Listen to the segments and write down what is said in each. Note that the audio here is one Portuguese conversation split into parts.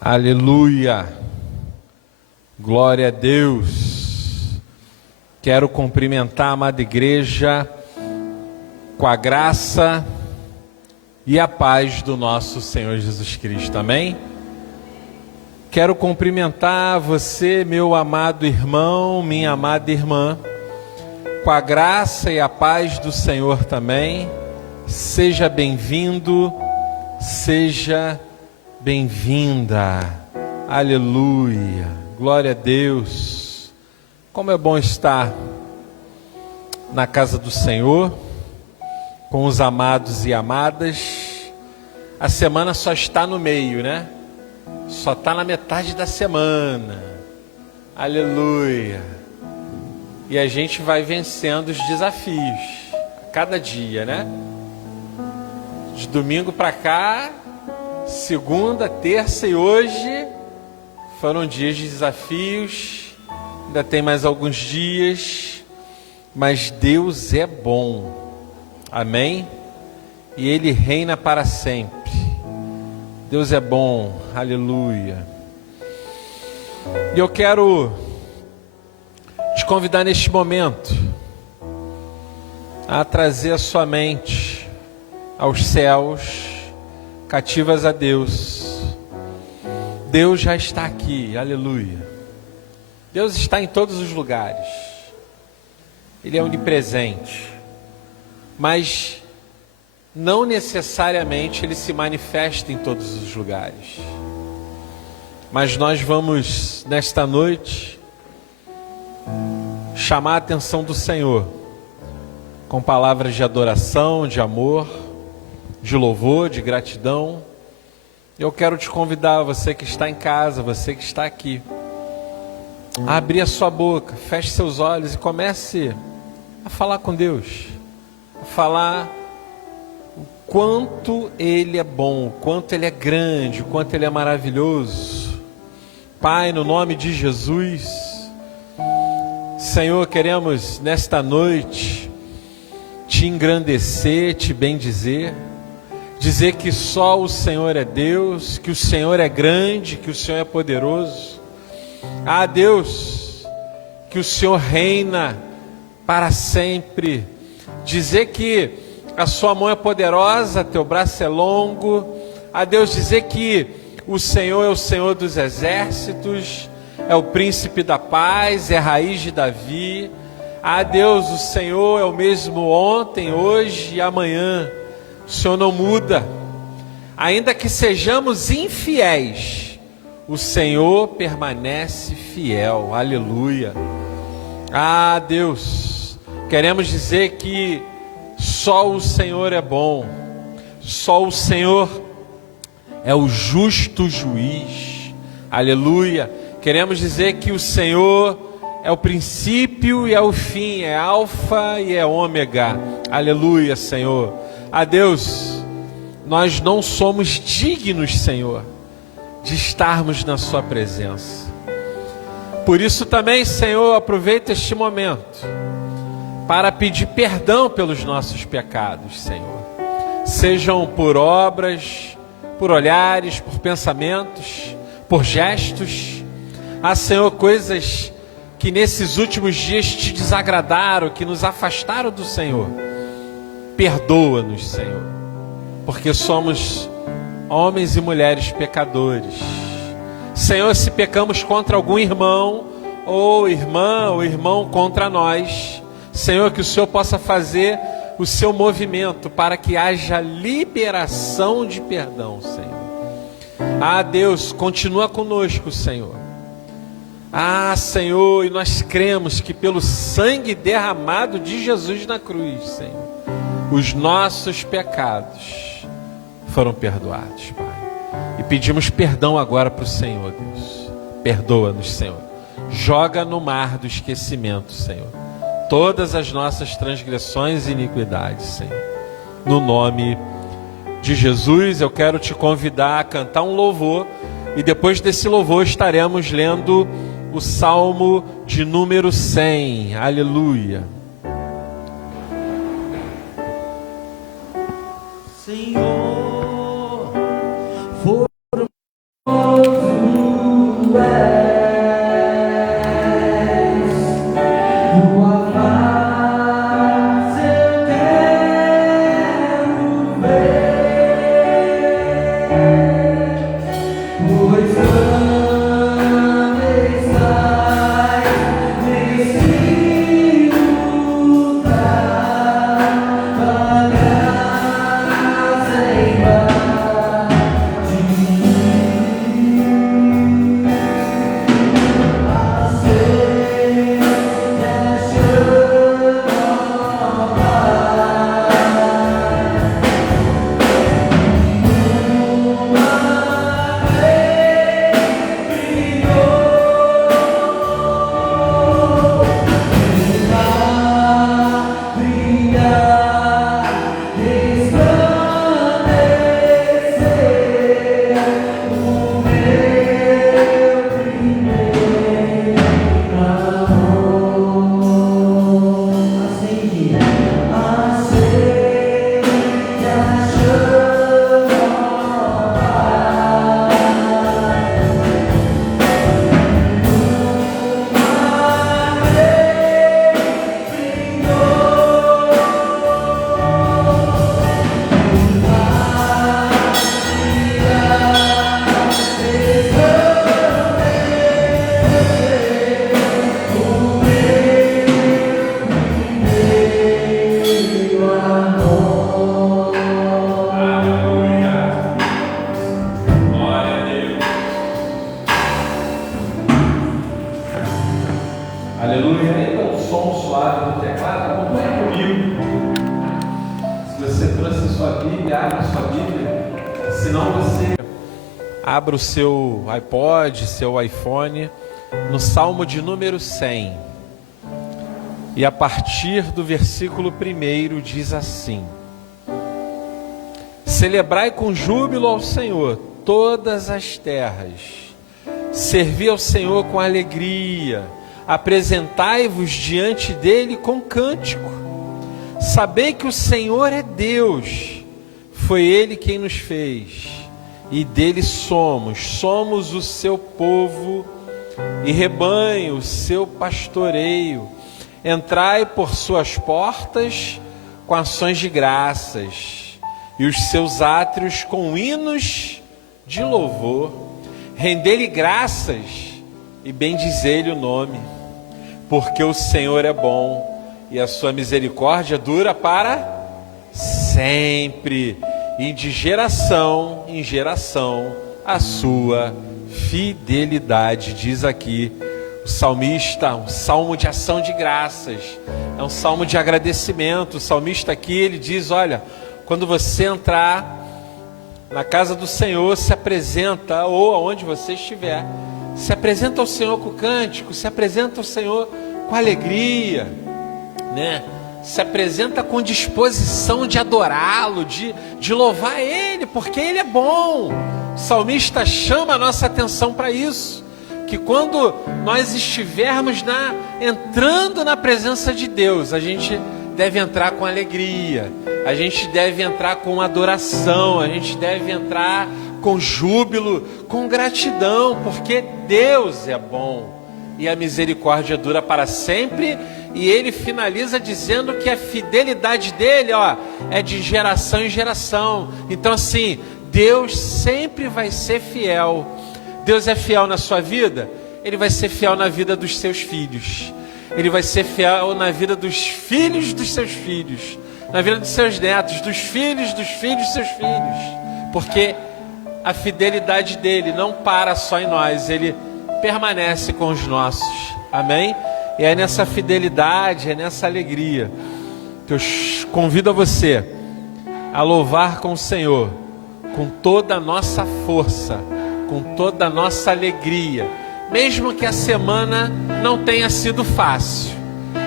Aleluia, glória a Deus. Quero cumprimentar a amada igreja com a graça e a paz do nosso Senhor Jesus Cristo, amém? Quero cumprimentar você, meu amado irmão, minha amada irmã, com a graça e a paz do Senhor também. Seja bem-vindo, seja bem-vinda, aleluia, glória a Deus. Como é bom estar na casa do Senhor, com os amados e amadas. A semana só está no meio, né? Só está na metade da semana, aleluia. E a gente vai vencendo os desafios, a cada dia, né? De domingo para cá, segunda, terça e hoje foram dias de desafios, ainda tem mais alguns dias, mas Deus é bom, amém? E Ele reina para sempre. Deus é bom, aleluia. E eu quero te convidar neste momento a trazer a sua mente aos céus, cativas a Deus. Deus já está aqui, aleluia. Deus está em todos os lugares. Ele é onipresente, mas não necessariamente Ele se manifesta em todos os lugares. Mas nós vamos, nesta noite, chamar a atenção do Senhor com palavras de adoração, de amor, de louvor, de gratidão. Eu quero te convidar, você que está em casa, você que está aqui, a abrir a sua boca, feche seus olhos e comece a falar com Deus, a falar o quanto Ele é bom, o quanto Ele é grande, o quanto Ele é maravilhoso. Pai, no nome de Jesus, Senhor, queremos nesta noite te engrandecer, te bendizer, dizer que só o Senhor é Deus, que o Senhor é grande, que o Senhor é poderoso. Ah, Deus, que o Senhor reina para sempre. Dizer que a sua mão é poderosa, teu braço é longo. Ah, Deus, dizer que o Senhor é o Senhor dos exércitos, é o príncipe da paz, é a raiz de Davi. Ah, Deus, o Senhor é o mesmo ontem, hoje e amanhã. O Senhor não muda. Ainda que sejamos infiéis, o Senhor permanece fiel. Aleluia. Ah, Deus, queremos dizer que só o Senhor é bom. Só o Senhor é o justo juiz. Aleluia. Queremos dizer que o Senhor é o princípio e é o fim, é alfa e é ômega. Aleluia, Senhor. A Deus, nós não somos dignos, Senhor, de estarmos na sua presença. Por isso também, Senhor, aproveita este momento para pedir perdão pelos nossos pecados, Senhor. Sejam por obras, por olhares, por pensamentos, por gestos. Ah, Senhor, coisas que nesses últimos dias te desagradaram, que nos afastaram do Senhor. Perdoa-nos, Senhor, porque somos homens e mulheres pecadores. Senhor, se pecamos contra algum irmão, ou irmão contra nós, Senhor, que o Senhor possa fazer o seu movimento para que haja liberação de perdão, Senhor. Ah, Deus, continua conosco, Senhor. Ah, Senhor, e nós cremos que pelo sangue derramado de Jesus na cruz, Senhor, os nossos pecados foram perdoados, Pai. E pedimos perdão agora para o Senhor, Deus. Perdoa-nos, Senhor. Joga no mar do esquecimento, Senhor, todas as nossas transgressões e iniquidades, Senhor. No nome de Jesus, eu quero te convidar a cantar um louvor. E depois desse louvor estaremos lendo o Salmo de número 100. Aleluia. Senhor, foram familiar na sua Bíblia, senão você abra o seu iPod, seu iPhone, no Salmo de número 100. E a partir do versículo 1 diz assim: celebrai com júbilo ao Senhor todas as terras, servi ao Senhor com alegria, apresentai-vos diante dele com cântico. Sabei que o Senhor é Deus, foi Ele quem nos fez, e dele somos o seu povo e rebanho, o seu pastoreio. Entrai por suas portas com ações de graças, e os seus átrios com hinos de louvor. Rendei-lhe graças e bendizei-lhe o nome, porque o Senhor é bom, e a sua misericórdia dura para sempre, e de geração em geração a sua fidelidade. Diz aqui o salmista, um salmo de ação de graças, é um salmo de agradecimento. O salmista aqui, ele diz: olha, quando você entrar na casa do Senhor, se apresenta, ou aonde você estiver, se apresenta ao Senhor com cântico, se apresenta ao Senhor com alegria, né? Se apresenta com disposição de adorá-lo, de louvar Ele, porque Ele é bom. O salmista chama a nossa atenção para isso, que quando nós estivermos entrando na presença de Deus, a gente deve entrar com alegria, a gente deve entrar com adoração, a gente deve entrar com júbilo, com gratidão, porque Deus é bom e a misericórdia dura para sempre. E ele finaliza dizendo que a fidelidade dele, é de geração em geração. Então assim, Deus sempre vai ser fiel. Deus é fiel na sua vida, Ele vai ser fiel na vida dos seus filhos, Ele vai ser fiel na vida dos filhos dos seus filhos, na vida dos seus netos, dos filhos dos seus filhos, porque a fidelidade dele não para só em nós, Ele permanece com os nossos, amém? E é nessa fidelidade, é nessa alegria que eu convido a você a louvar com o Senhor, com toda a nossa força, com toda a nossa alegria, mesmo que a semana não tenha sido fácil,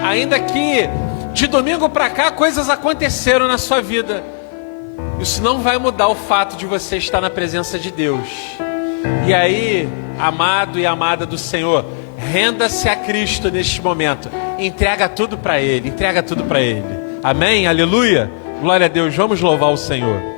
ainda que de domingo para cá coisas aconteceram na sua vida, isso não vai mudar o fato de você estar na presença de Deus. E aí, amado e amada do Senhor, renda-se a Cristo neste momento, entrega tudo para Ele, entrega tudo para Ele, amém? Aleluia, glória a Deus. Vamos louvar o Senhor.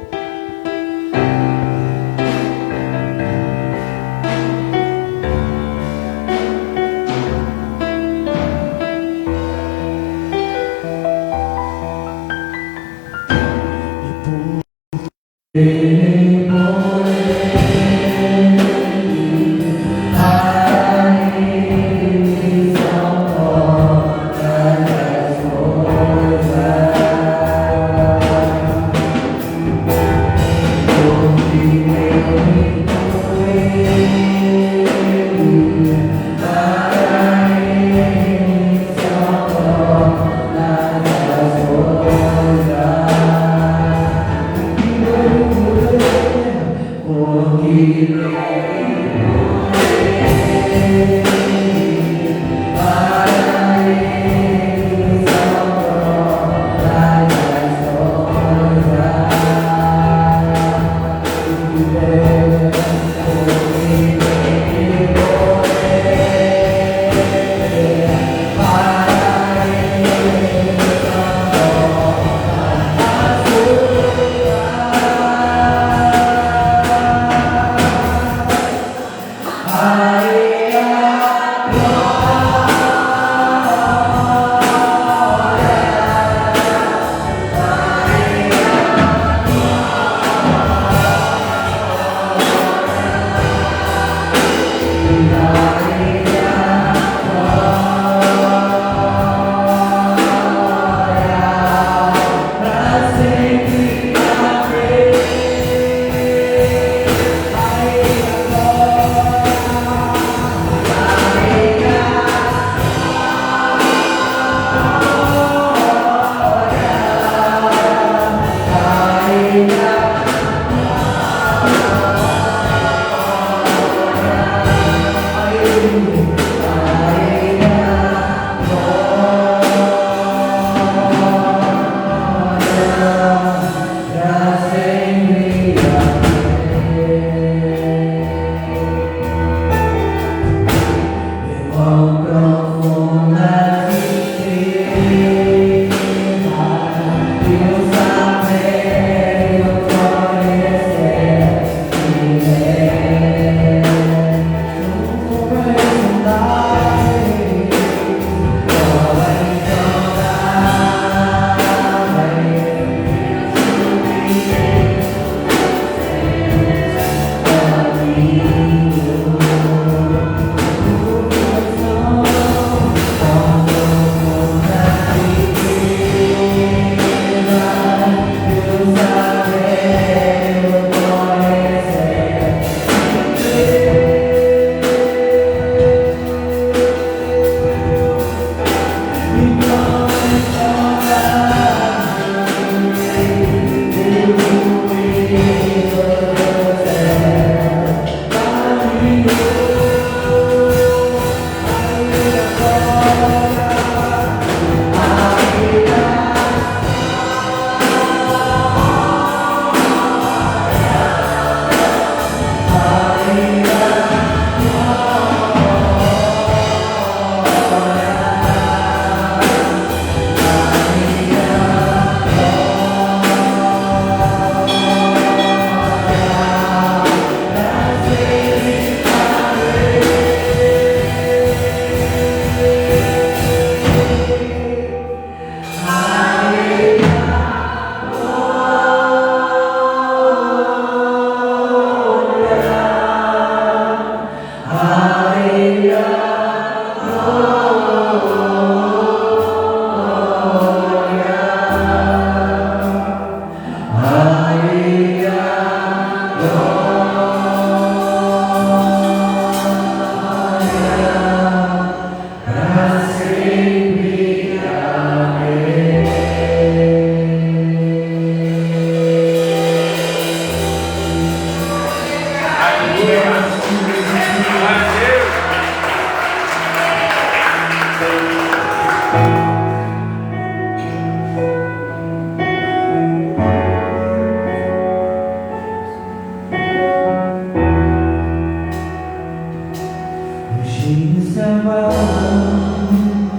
abalam,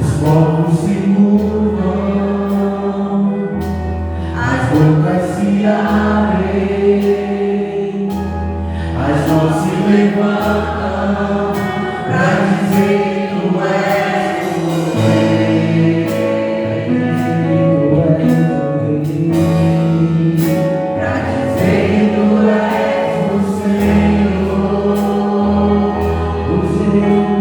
os povos se mudam, as bocas se abrem, as mãos se levantam para dizer que tu és o Rei, para dizer que tu és o Senhor, o Senhor.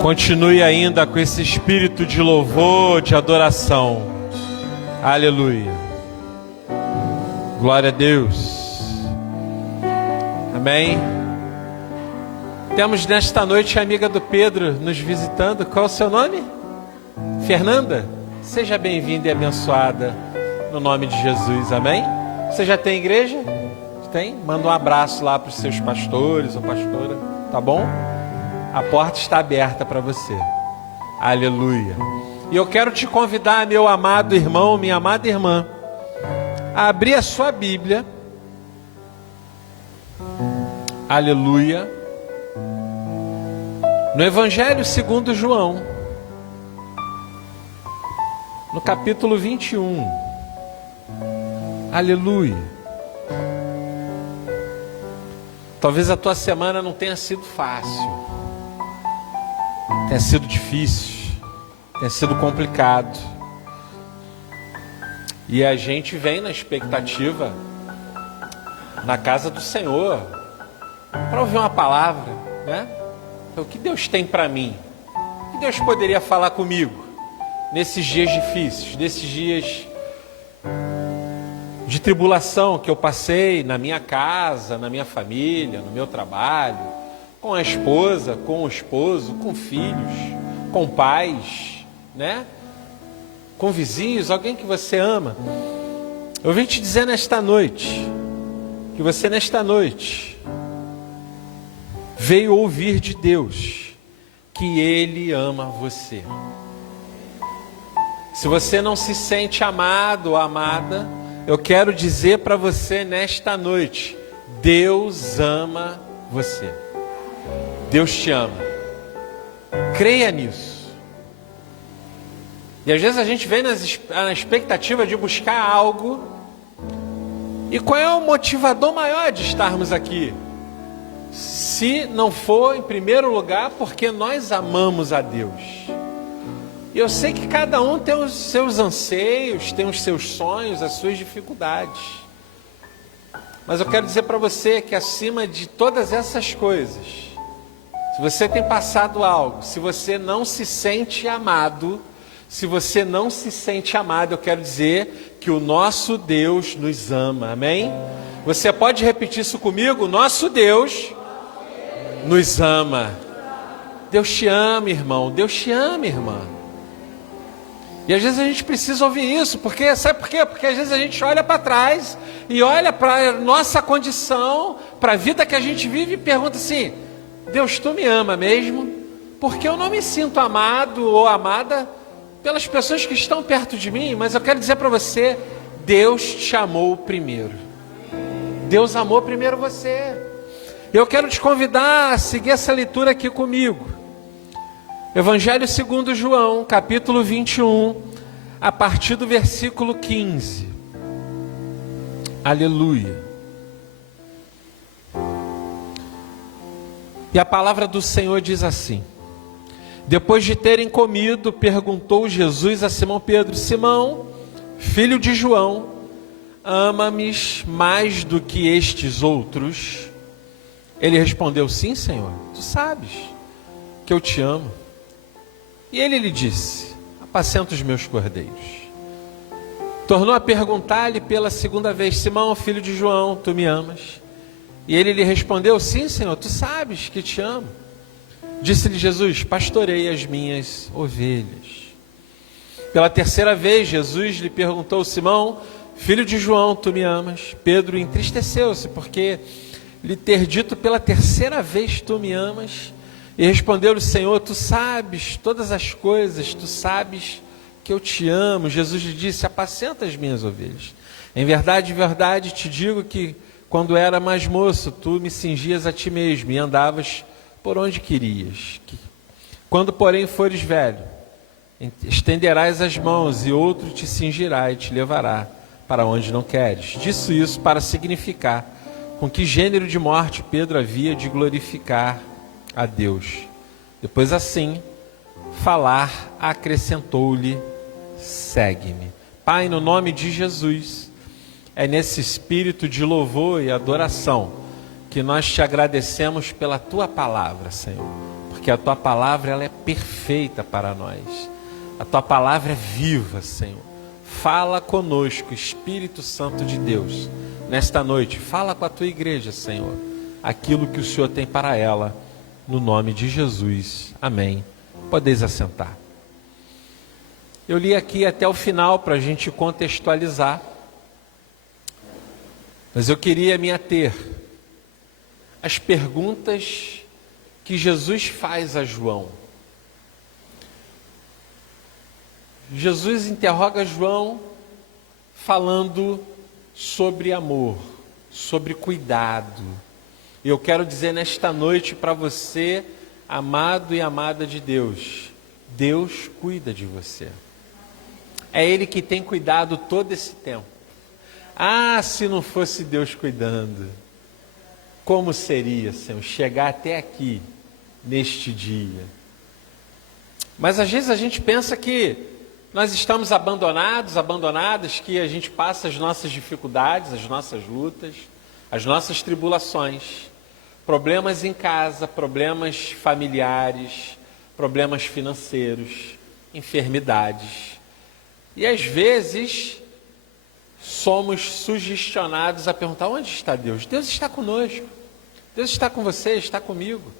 Continue ainda com esse espírito de louvor, de adoração. Aleluia. Glória a Deus. Amém. Temos nesta noite a amiga do Pedro nos visitando. Qual é o seu nome? Fernanda? Seja bem-vinda e abençoada no nome de Jesus. Amém. Você já tem igreja? Tem? Manda um abraço lá para os seus pastores ou pastora. Tá bom? A porta está aberta para você. Aleluia. E eu quero te convidar, meu amado irmão, minha amada irmã, a abrir a sua Bíblia. Aleluia. No Evangelho segundo João, no capítulo 21. Aleluia. Talvez a tua semana não tenha sido fácil. Tem sido difícil, tem sido complicado. E a gente vem na expectativa, na casa do Senhor, para ouvir uma palavra, né? Então, o que Deus tem para mim? O que Deus poderia falar comigo nesses dias difíceis, nesses dias de tribulação que eu passei na minha casa, na minha família, no meu trabalho, com a esposa, com o esposo, com filhos, com pais, né? Com vizinhos, alguém que você ama. Eu vim te dizer nesta noite, que você nesta noite veio ouvir de Deus que Ele ama você. Se você não se sente amado ou amada, eu quero dizer para você nesta noite, Deus ama você. Deus te ama. Creia nisso. E às vezes a gente vem na expectativa de buscar algo. E qual é o motivador maior de estarmos aqui? Se não for, em primeiro lugar, porque nós amamos a Deus. E eu sei que cada um tem os seus anseios, tem os seus sonhos, as suas dificuldades. Mas eu quero dizer para você que acima de todas essas coisas, se você tem passado algo, se você não se sente amado, eu quero dizer que o nosso Deus nos ama, amém? Você pode repetir isso comigo? O nosso Deus nos ama. Deus te ama, irmão. Deus te ama, irmã. E às vezes a gente precisa ouvir isso, porque sabe por quê? Porque às vezes a gente olha para trás e olha para a nossa condição, para a vida que a gente vive e pergunta assim: Deus, tu me ama mesmo? Porque eu não me sinto amado ou amada pelas pessoas que estão perto de mim, mas eu quero dizer para você, Deus te amou primeiro. Deus amou primeiro você. Eu quero te convidar a seguir essa leitura aqui comigo. Evangelho segundo João, capítulo 21, a partir do versículo 15. Aleluia. E a palavra do Senhor diz assim: depois de terem comido, perguntou Jesus a Simão Pedro: Simão, filho de João, ama-me mais do que estes outros? Ele respondeu: sim, Senhor, tu sabes que eu te amo. E ele lhe disse: apacenta os meus cordeiros. Tornou a perguntar-lhe pela segunda vez: Simão, filho de João, tu me amas? E ele lhe respondeu: sim, Senhor, tu sabes que te amo. Disse-lhe Jesus: pastorei as minhas ovelhas. Pela terceira vez, Jesus lhe perguntou: Simão, filho de João, tu me amas? Pedro entristeceu-se, porque lhe ter dito pela terceira vez: tu me amas? E respondeu-lhe: Senhor, tu sabes todas as coisas, tu sabes que eu te amo. Jesus lhe disse: apacenta as minhas ovelhas. Em verdade, te digo que quando era mais moço, tu me cingias a ti mesmo e andavas por onde querias. Quando, porém, fores velho, estenderás as mãos e outro te cingirá e te levará para onde não queres. Disse isso para significar com que gênero de morte Pedro havia de glorificar a Deus. Depois, assim, falar, acrescentou-lhe: segue-me. Pai, no nome de Jesus, é nesse espírito de louvor e adoração que nós te agradecemos pela tua palavra, Senhor, porque a tua palavra ela é perfeita para nós. A tua palavra é viva, Senhor. Fala conosco, Espírito Santo de Deus, nesta noite. Fala com a tua igreja, Senhor, aquilo que o Senhor tem para ela, no nome de Jesus. Amém. Podeis assentar. Eu li aqui até o final para a gente contextualizar, mas eu queria me ater às perguntas que Jesus faz a João. Jesus interroga João falando sobre amor, sobre cuidado. E eu quero dizer nesta noite para você, amado e amada de Deus, Deus cuida de você. É Ele que tem cuidado todo esse tempo. Ah, se não fosse Deus cuidando, como seria, Senhor, chegar até aqui, neste dia? Mas às vezes a gente pensa que nós estamos abandonadas, que a gente passa as nossas dificuldades, as nossas lutas, as nossas tribulações, problemas em casa, problemas familiares, problemas financeiros, enfermidades. E às vezes somos sugestionados a perguntar: onde está Deus? Deus está conosco, Deus está com você, está comigo.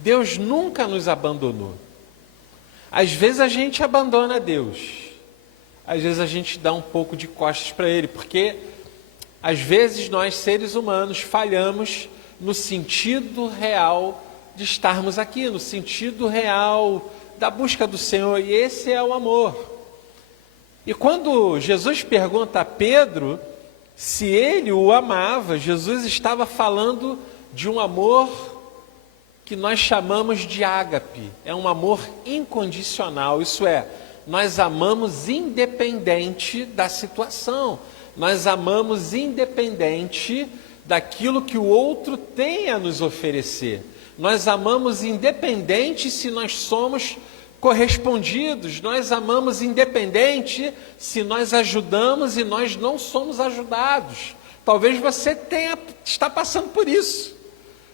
Deus nunca nos abandonou. Às vezes a gente abandona Deus, às vezes a gente dá um pouco de costas para Ele, porque às vezes nós, seres humanos, falhamos no sentido real de estarmos aqui, no sentido real da busca do Senhor, e esse é o amor. E quando Jesus pergunta a Pedro se ele o amava, Jesus estava falando de um amor que nós chamamos de ágape. É um amor incondicional, isso é, nós amamos independente da situação, nós amamos independente daquilo que o outro tem a nos oferecer, nós amamos independente se nós somos correspondidos, nós amamos independente se nós ajudamos e nós não somos ajudados. Talvez você está passando por isso,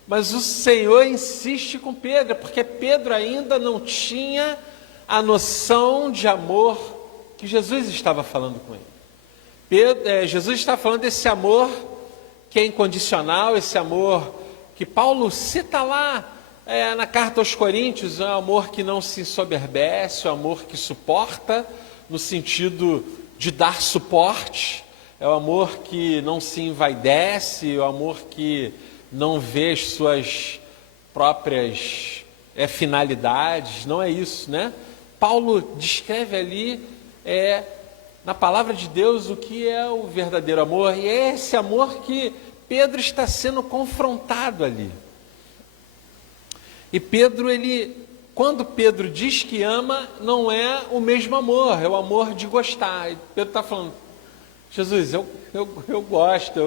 mas o Senhor insiste com Pedro, porque Pedro ainda não tinha a noção de amor que Jesus estava falando com ele. Jesus está falando desse amor que é incondicional, esse amor que Paulo cita lá na carta aos Coríntios, é um amor que não se ensoberbece, é um amor que suporta, no sentido de dar suporte, é o amor que não se envaidece, é o amor que não vê as suas próprias finalidades, não é isso, né? Paulo descreve ali, na palavra de Deus, o que é o verdadeiro amor, e é esse amor que Pedro está sendo confrontado ali. E Pedro, quando Pedro diz que ama, não é o mesmo amor, é o amor de gostar. E Pedro está falando: Jesus, eu gosto,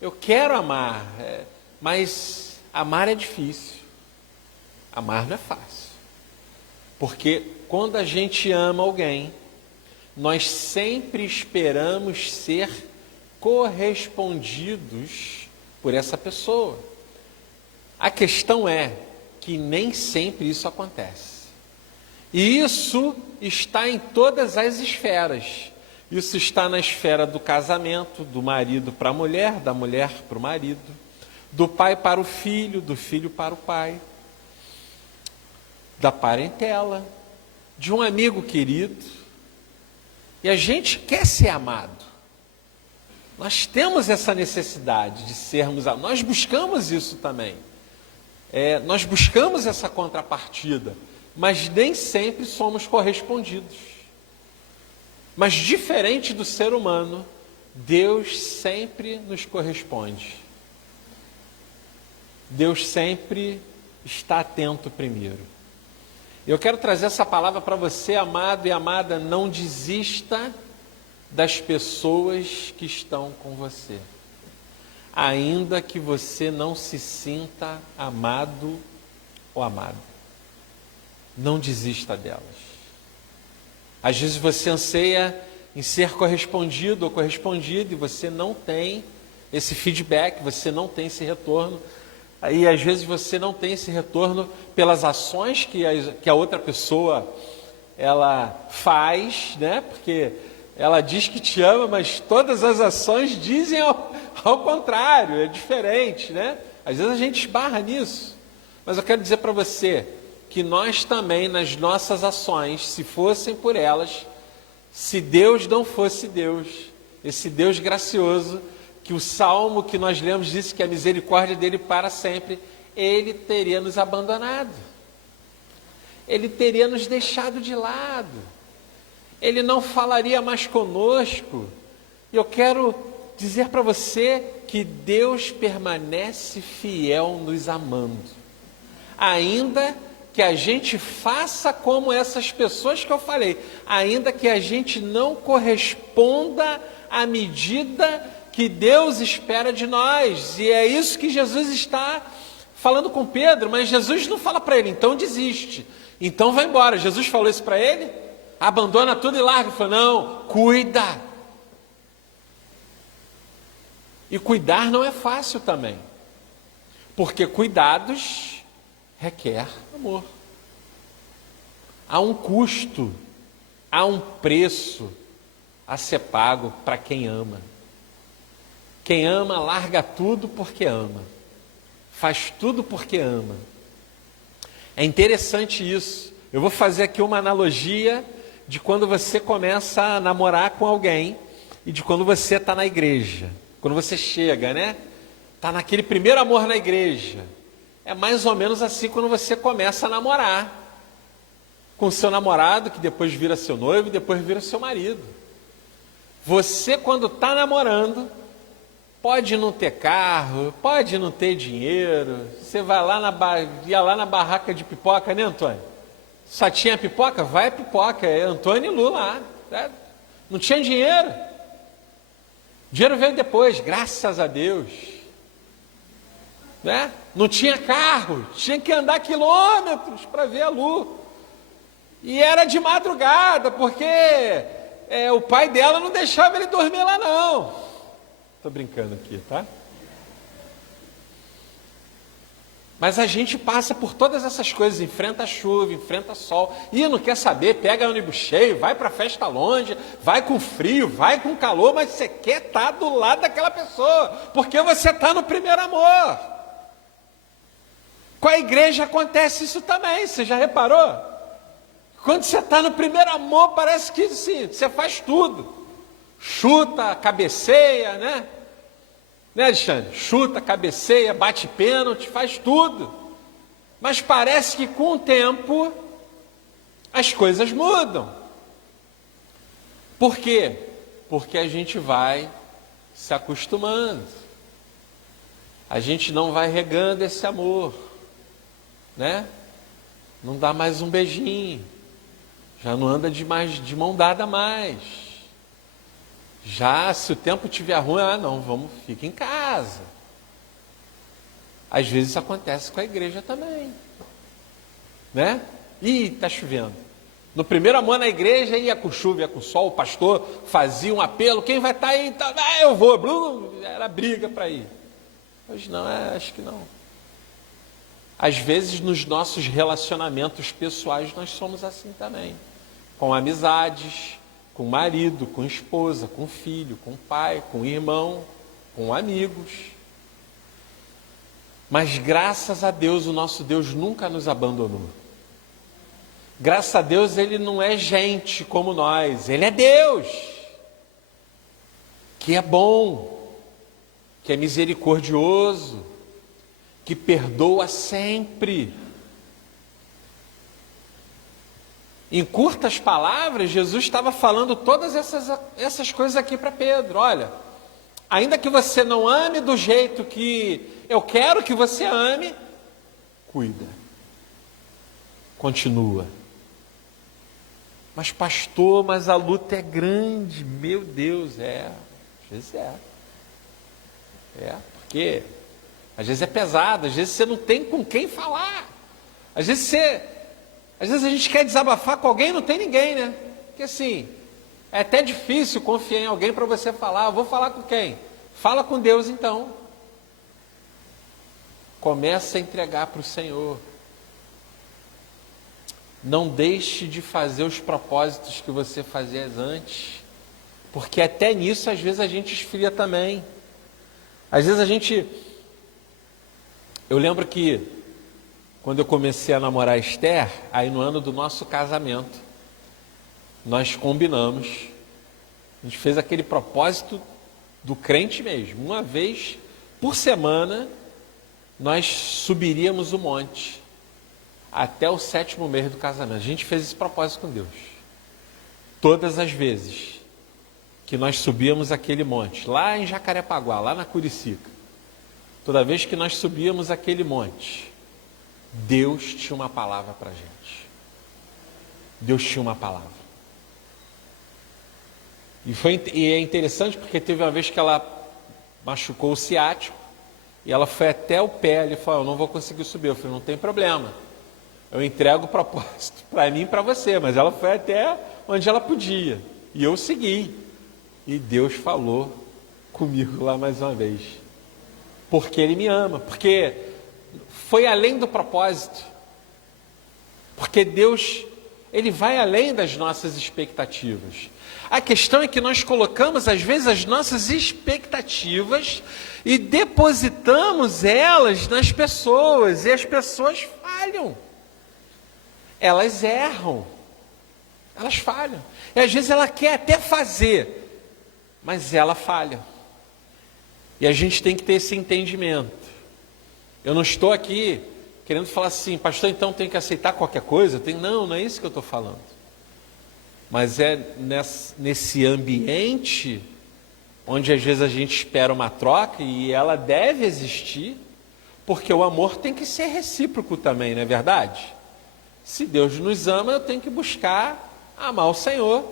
eu quero amar, mas amar é difícil, amar não é fácil, porque quando a gente ama alguém, nós sempre esperamos ser correspondidos por essa pessoa. A questão é que nem sempre isso acontece, e isso está em todas as esferas. Isso está na esfera do casamento, do marido para a mulher, da mulher para o marido, do pai para o filho, do filho para o pai, da parentela, de um amigo querido. E a gente quer ser amado. Nós temos essa necessidade de sermos amados. Nós buscamos isso também. Nós buscamos essa contrapartida, mas nem sempre somos correspondidos. Mas diferente do ser humano, Deus sempre nos corresponde. Deus sempre está atento primeiro. Eu quero trazer essa palavra para você, amado e amada: não desista das pessoas que estão com você, ainda que você não se sinta amado ou amada. Não desista delas. Às vezes você anseia em ser correspondido ou correspondida e você não tem esse feedback, você não tem esse retorno. Aí às vezes você não tem esse retorno pelas ações que a outra pessoa ela faz, né? Porque ela diz que te ama, mas todas as ações dizem ao contrário, é diferente, né? Às vezes a gente esbarra nisso. Mas eu quero dizer para você que nós também, nas nossas ações, se fossem por elas, se Deus não fosse Deus, esse Deus gracioso, que o salmo que nós lemos disse que a misericórdia dele para sempre, ele teria nos abandonado. Ele teria nos deixado de lado. Ele não falaria mais conosco. E eu quero dizer para você que Deus permanece fiel nos amando. Ainda que a gente faça como essas pessoas que eu falei, ainda que a gente não corresponda à medida que Deus espera de nós. E é isso que Jesus está falando com Pedro, mas Jesus não fala para ele, então desiste, então vai embora. Jesus falou isso para ele? Abandona tudo e larga. Ele falou, não, cuida. E cuidar não é fácil também, porque cuidados requer amor. Há um custo, há um preço a ser pago para quem ama. Quem ama larga tudo porque ama, faz tudo porque ama. É interessante isso. Eu vou fazer aqui uma analogia de quando você começa a namorar com alguém e de quando você está na igreja. Quando você chega, né? Está naquele primeiro amor na igreja. É mais ou menos assim quando você começa a namorar com o seu namorado, que depois vira seu noivo e depois vira seu marido. Você, quando está namorando, pode não ter carro, pode não ter dinheiro. Você vai lá ia lá na barraca de pipoca, né, Antônio? Só tinha pipoca? Vai pipoca, é Antônio e Lu lá. Né? Não tinha dinheiro. O dinheiro veio depois, graças a Deus. Né? Não tinha carro, tinha que andar quilômetros para ver a Lu. E era de madrugada, porque o pai dela não deixava ele dormir lá não. Estou brincando aqui, tá? Mas a gente passa por todas essas coisas, enfrenta a chuva, enfrenta sol, e não quer saber, pega ônibus cheio, vai para festa longe, vai com frio, vai com calor, mas você quer estar do lado daquela pessoa, porque você está no primeiro amor. Com a igreja acontece isso também, você já reparou? Quando você está no primeiro amor, parece que assim, você faz tudo. Chuta, cabeceia, né? Né, Alexandre? Chuta, cabeceia, bate pênalti, faz tudo. Mas parece que com o tempo as coisas mudam. Por quê? Porque a gente vai se acostumando. A gente não vai regando esse amor, né? Não dá mais um beijinho. Já não anda de mão dada mais. Já, se o tempo estiver ruim, não, fica em casa. Às vezes isso acontece com a igreja também. Né? Ih, está chovendo. No primeiro amor na igreja, ia com chuva, ia com sol, o pastor fazia um apelo, quem vai estar aí? Então, eu vou. Era briga para ir. Hoje não, acho que não. Às vezes nos nossos relacionamentos pessoais nós somos assim também. Com amizades, com marido, com esposa, com filho, com pai, com irmão, com amigos. Mas graças a Deus, o nosso Deus nunca nos abandonou. Graças a Deus, Ele não é gente como nós, Ele é Deus, que é bom, que é misericordioso, que perdoa sempre. Em curtas palavras, Jesus estava falando todas essas coisas aqui para Pedro. Olha, ainda que você não ame do jeito que eu quero que você ame, cuida, continua. Mas pastor, mas a luta é grande, meu Deus, às vezes porque às vezes é pesado, às vezes você não tem com quem falar, às vezes a gente quer desabafar com alguém e não tem ninguém, né? Porque assim, é até difícil confiar em alguém para você falar. Eu vou falar com quem? Fala com Deus então. Começa a entregar para o Senhor. Não deixe de fazer os propósitos que você fazia antes, porque até nisso às vezes a gente esfria também. Às vezes eu lembro que quando eu comecei a namorar a Esther, aí no ano do nosso casamento, nós combinamos, a gente fez aquele propósito do crente mesmo, uma vez por semana nós subiríamos o monte, até o 7º mês do casamento. A gente fez esse propósito com Deus. Todas as vezes que nós subíamos aquele monte, lá em Jacarepaguá, lá na Curicica, toda vez que nós subíamos aquele monte, Deus tinha uma palavra para a gente. Deus tinha uma palavra. E é interessante porque teve uma vez que ela machucou o ciático, e ela foi até o pé, ele falou, eu não vou conseguir subir. Eu falei, não tem problema, eu entrego o propósito para mim e para você. Mas ela foi até onde ela podia, e eu segui, e Deus falou comigo lá mais uma vez, porque Ele me ama, porque foi além do propósito, porque Deus, Ele vai além das nossas expectativas. A questão é que nós colocamos às vezes as nossas expectativas e depositamos elas nas pessoas, e as pessoas falham, elas erram, elas falham, e às vezes ela quer até fazer, mas ela falha, e a gente tem que ter esse entendimento. Eu não estou aqui querendo falar assim, pastor, então tem que aceitar qualquer coisa, não é isso que eu estou falando, mas é nesse ambiente onde às vezes a gente espera uma troca, e ela deve existir, porque o amor tem que ser recíproco também, não é verdade? Se Deus nos ama, eu tenho que buscar amar o Senhor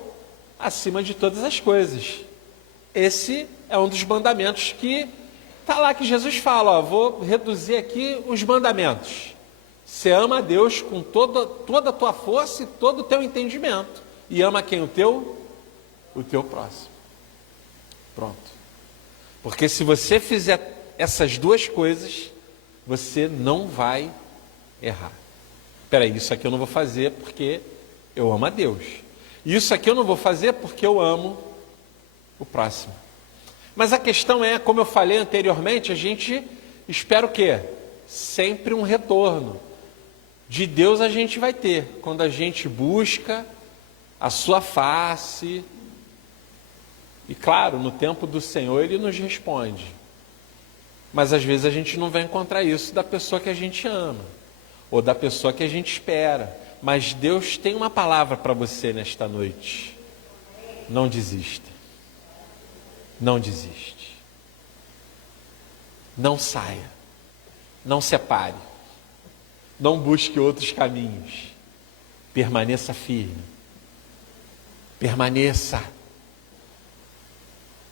acima de todas as coisas. Esse é um dos mandamentos que está lá, que Jesus fala, vou reduzir aqui os mandamentos. Você ama a Deus com toda a tua força e todo o teu entendimento, e ama quem? O teu próximo. Pronto. Porque se você fizer essas duas coisas, você não vai errar. Espera aí, isso aqui eu não vou fazer porque eu amo a Deus. Isso aqui eu não vou fazer porque eu amo o próximo. Mas a questão é, como eu falei anteriormente, a gente espera o quê? Sempre um retorno. De Deus a gente vai ter, quando a gente busca a sua face. E claro, no tempo do Senhor Ele nos responde. Mas às vezes a gente não vai encontrar isso da pessoa que a gente ama, ou da pessoa que a gente espera. Mas Deus tem uma palavra para você nesta noite. Não desista. Não desiste. Não saia. Não separe. Não busque outros caminhos. Permaneça firme. Permaneça.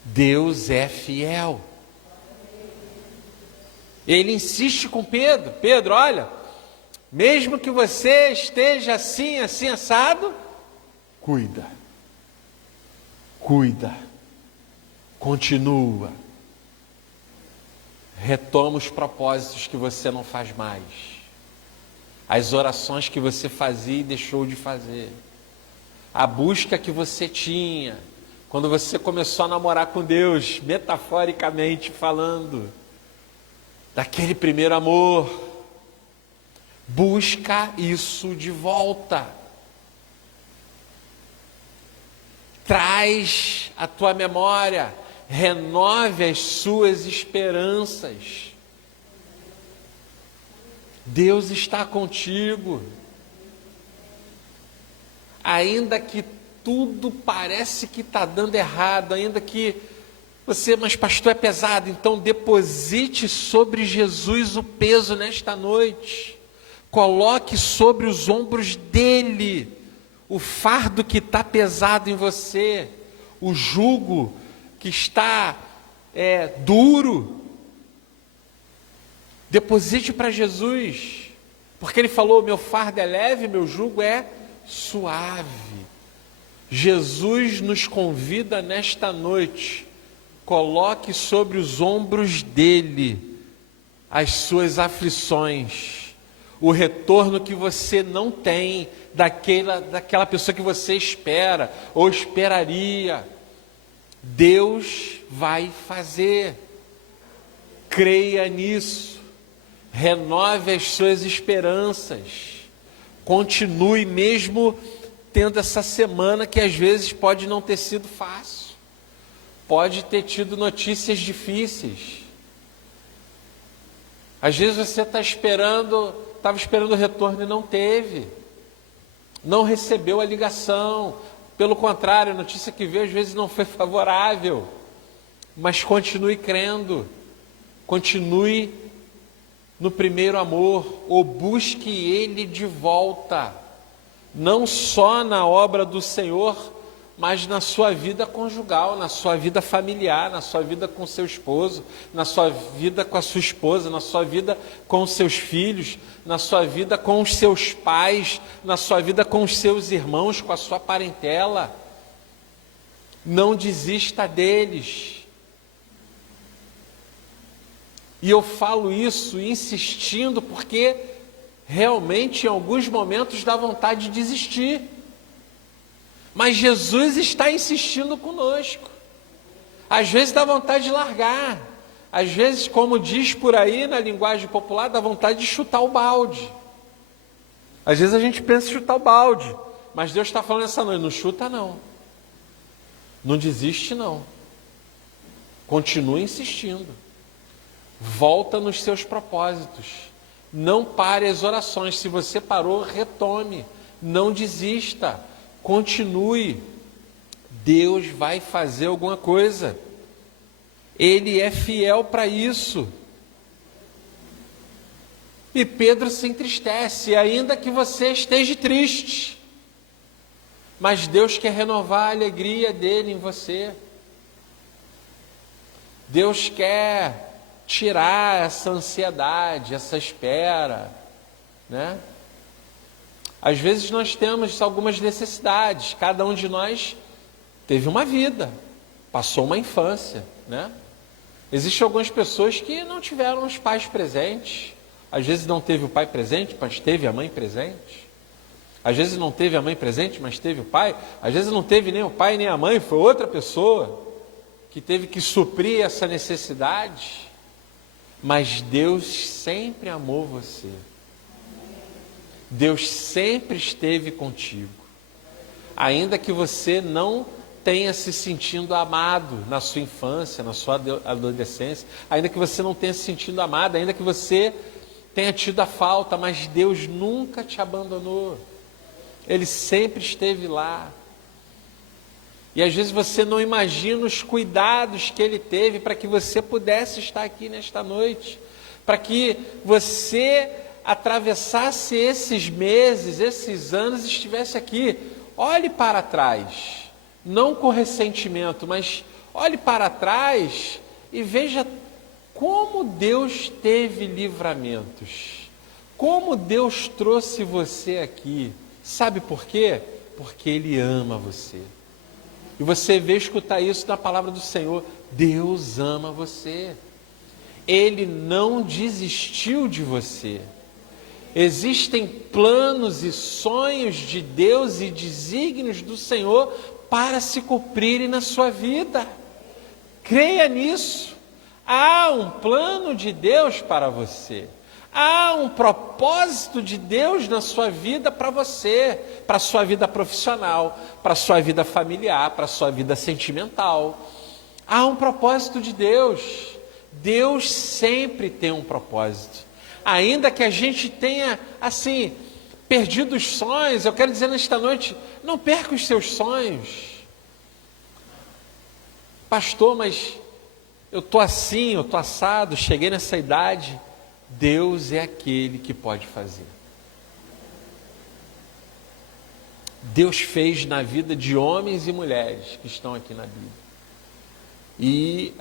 Deus é fiel. Ele insiste com Pedro. Pedro, olha, mesmo que você esteja assim, assim, assado, cuida. Continua. Retoma os propósitos que você não faz mais. As orações que você fazia e deixou de fazer. A busca que você tinha quando você começou a namorar com Deus, metaforicamente falando, daquele primeiro amor. Busca isso de volta. Traz a tua memória, renove as suas esperanças. Deus está contigo. Ainda que tudo parece que está dando errado, ainda que você, mas pastor, é pesado, então deposite sobre Jesus o peso nesta noite. Coloque sobre os ombros dele o fardo que está pesado em você, o jugo que está duro. Deposite para Jesus, porque ele falou, meu fardo é leve, meu jugo é suave. Jesus nos convida nesta noite coloque sobre os ombros dele as suas aflições, o retorno que você não tem daquela pessoa que você espera ou esperaria. Deus vai fazer. Creia nisso. Renove as suas esperanças. Continue mesmo tendo essa semana que às vezes pode não ter sido fácil. Pode ter tido notícias difíceis. Às vezes você estava esperando o retorno e não teve. Não recebeu a ligação. Pelo contrário, a notícia que veio às vezes não foi favorável. Mas continue crendo. Continue no primeiro amor, ou busque Ele de volta. Não só na obra do Senhor, mas na sua vida conjugal, na sua vida familiar, na sua vida com seu esposo, na sua vida com a sua esposa, na sua vida com os seus filhos, na sua vida com os seus pais, na sua vida com os seus irmãos, com a sua parentela. Não desista deles. E eu falo isso insistindo porque realmente em alguns momentos dá vontade de desistir. Mas Jesus está insistindo conosco. Às vezes dá vontade de largar. Às vezes, como diz por aí na linguagem popular, dá vontade de chutar o balde. Às vezes a gente pensa em chutar o balde. Mas Deus está falando essa noite, não chuta não. Não desiste não. Continua insistindo. Volta nos seus propósitos. Não pare as orações. Se você parou, retome. Não desista. Continue. Deus vai fazer alguma coisa. Ele é fiel para isso. E Pedro se entristece, ainda que você esteja triste. Mas Deus quer renovar a alegria dele em você. Deus quer tirar essa ansiedade, essa espera, né? Às vezes nós temos algumas necessidades. Cada um de nós teve uma vida, passou uma infância, né? Existem algumas pessoas que não tiveram os pais presentes. Às vezes não teve o pai presente, mas teve a mãe presente. Às vezes não teve a mãe presente, mas teve o pai. Às vezes não teve nem o pai nem a mãe, foi outra pessoa que teve que suprir essa necessidade. Mas Deus sempre amou você. Deus sempre esteve contigo. Ainda que você não tenha se sentindo amado na sua infância, na sua adolescência, ainda que você não tenha se sentido amado, ainda que você tenha tido a falta, mas Deus nunca te abandonou. Ele sempre esteve lá. E às vezes você não imagina os cuidados que Ele teve para que você pudesse estar aqui nesta noite, para que você atravessasse esses meses, esses anos, e estivesse aqui. Olhe para trás, não com ressentimento, mas olhe para trás e veja como Deus teve livramentos, como Deus trouxe você aqui. Sabe por quê? Porque Ele ama você. E você vê escutar isso da palavra do Senhor. Deus ama você. Ele não desistiu de você. Existem planos e sonhos de Deus e desígnios do Senhor para se cumprirem na sua vida. Creia nisso. Há um plano de Deus para você. Há um propósito de Deus na sua vida para você, para a sua vida profissional, para a sua vida familiar, para a sua vida sentimental. Há um propósito de Deus. Deus sempre tem um propósito. Ainda que a gente tenha, assim, perdido os sonhos, eu quero dizer nesta noite, não perca os seus sonhos. Pastor, mas eu estou assim, eu estou assado, cheguei nessa idade. Deus é aquele que pode fazer. Deus fez na vida de homens e mulheres que estão aqui na Bíblia. E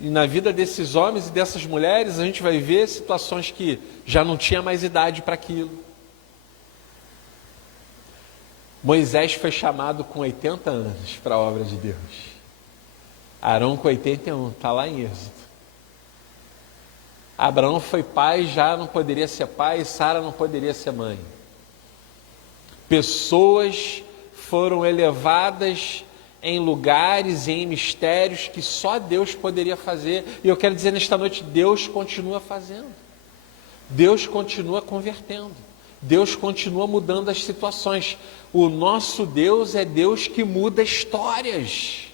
na vida desses homens e dessas mulheres, a gente vai ver situações que já não tinha mais idade para aquilo. Moisés foi chamado com 80 anos para a obra de Deus. Arão com 81, está lá em Êxodo. Abraão foi pai, já não poderia ser pai, Sara não poderia ser mãe. Pessoas foram elevadas em lugares e em mistérios que só Deus poderia fazer. E eu quero dizer nesta noite, Deus continua fazendo. Deus continua convertendo. Deus continua mudando as situações. O nosso Deus é Deus que muda histórias.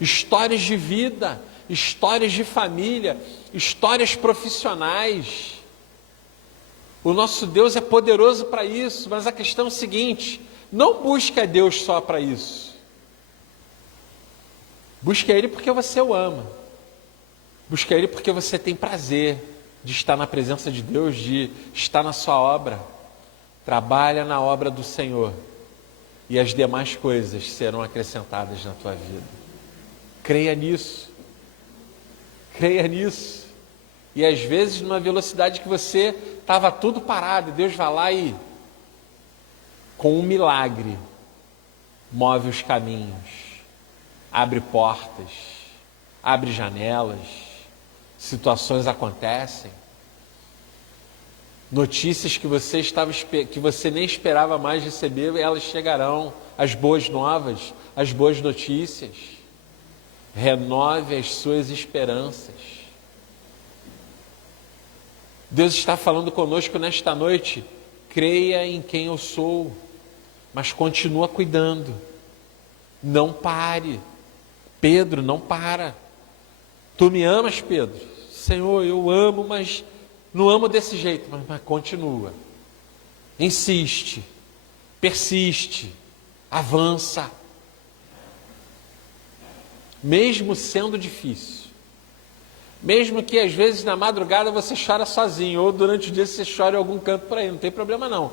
Histórias de vida, histórias de família, histórias profissionais. O nosso Deus é poderoso para isso, mas a questão é o seguinte: não busque a Deus só para isso. Busque a Ele porque você o ama. Busque a Ele porque você tem prazer de estar na presença de Deus, de estar na sua obra. Trabalha na obra do Senhor e as demais coisas serão acrescentadas na tua vida. Creia nisso. Creia nisso. E às vezes numa velocidade que você estava tudo parado, Deus vai lá e com um milagre move os caminhos, abre portas, abre janelas, situações acontecem, notícias que você nem esperava mais receber, elas chegarão, as boas novas, as boas notícias. Renove as suas esperanças. Deus está falando conosco nesta noite: creia em quem eu sou, mas continua cuidando, não pare. Pedro, não para. Tu me amas, Pedro? Senhor, eu amo, mas não amo desse jeito. Mas continua, insiste, persiste, avança. Mesmo sendo difícil, mesmo que às vezes na madrugada você chora sozinho, ou durante o dia você chora em algum canto por aí, não tem problema não.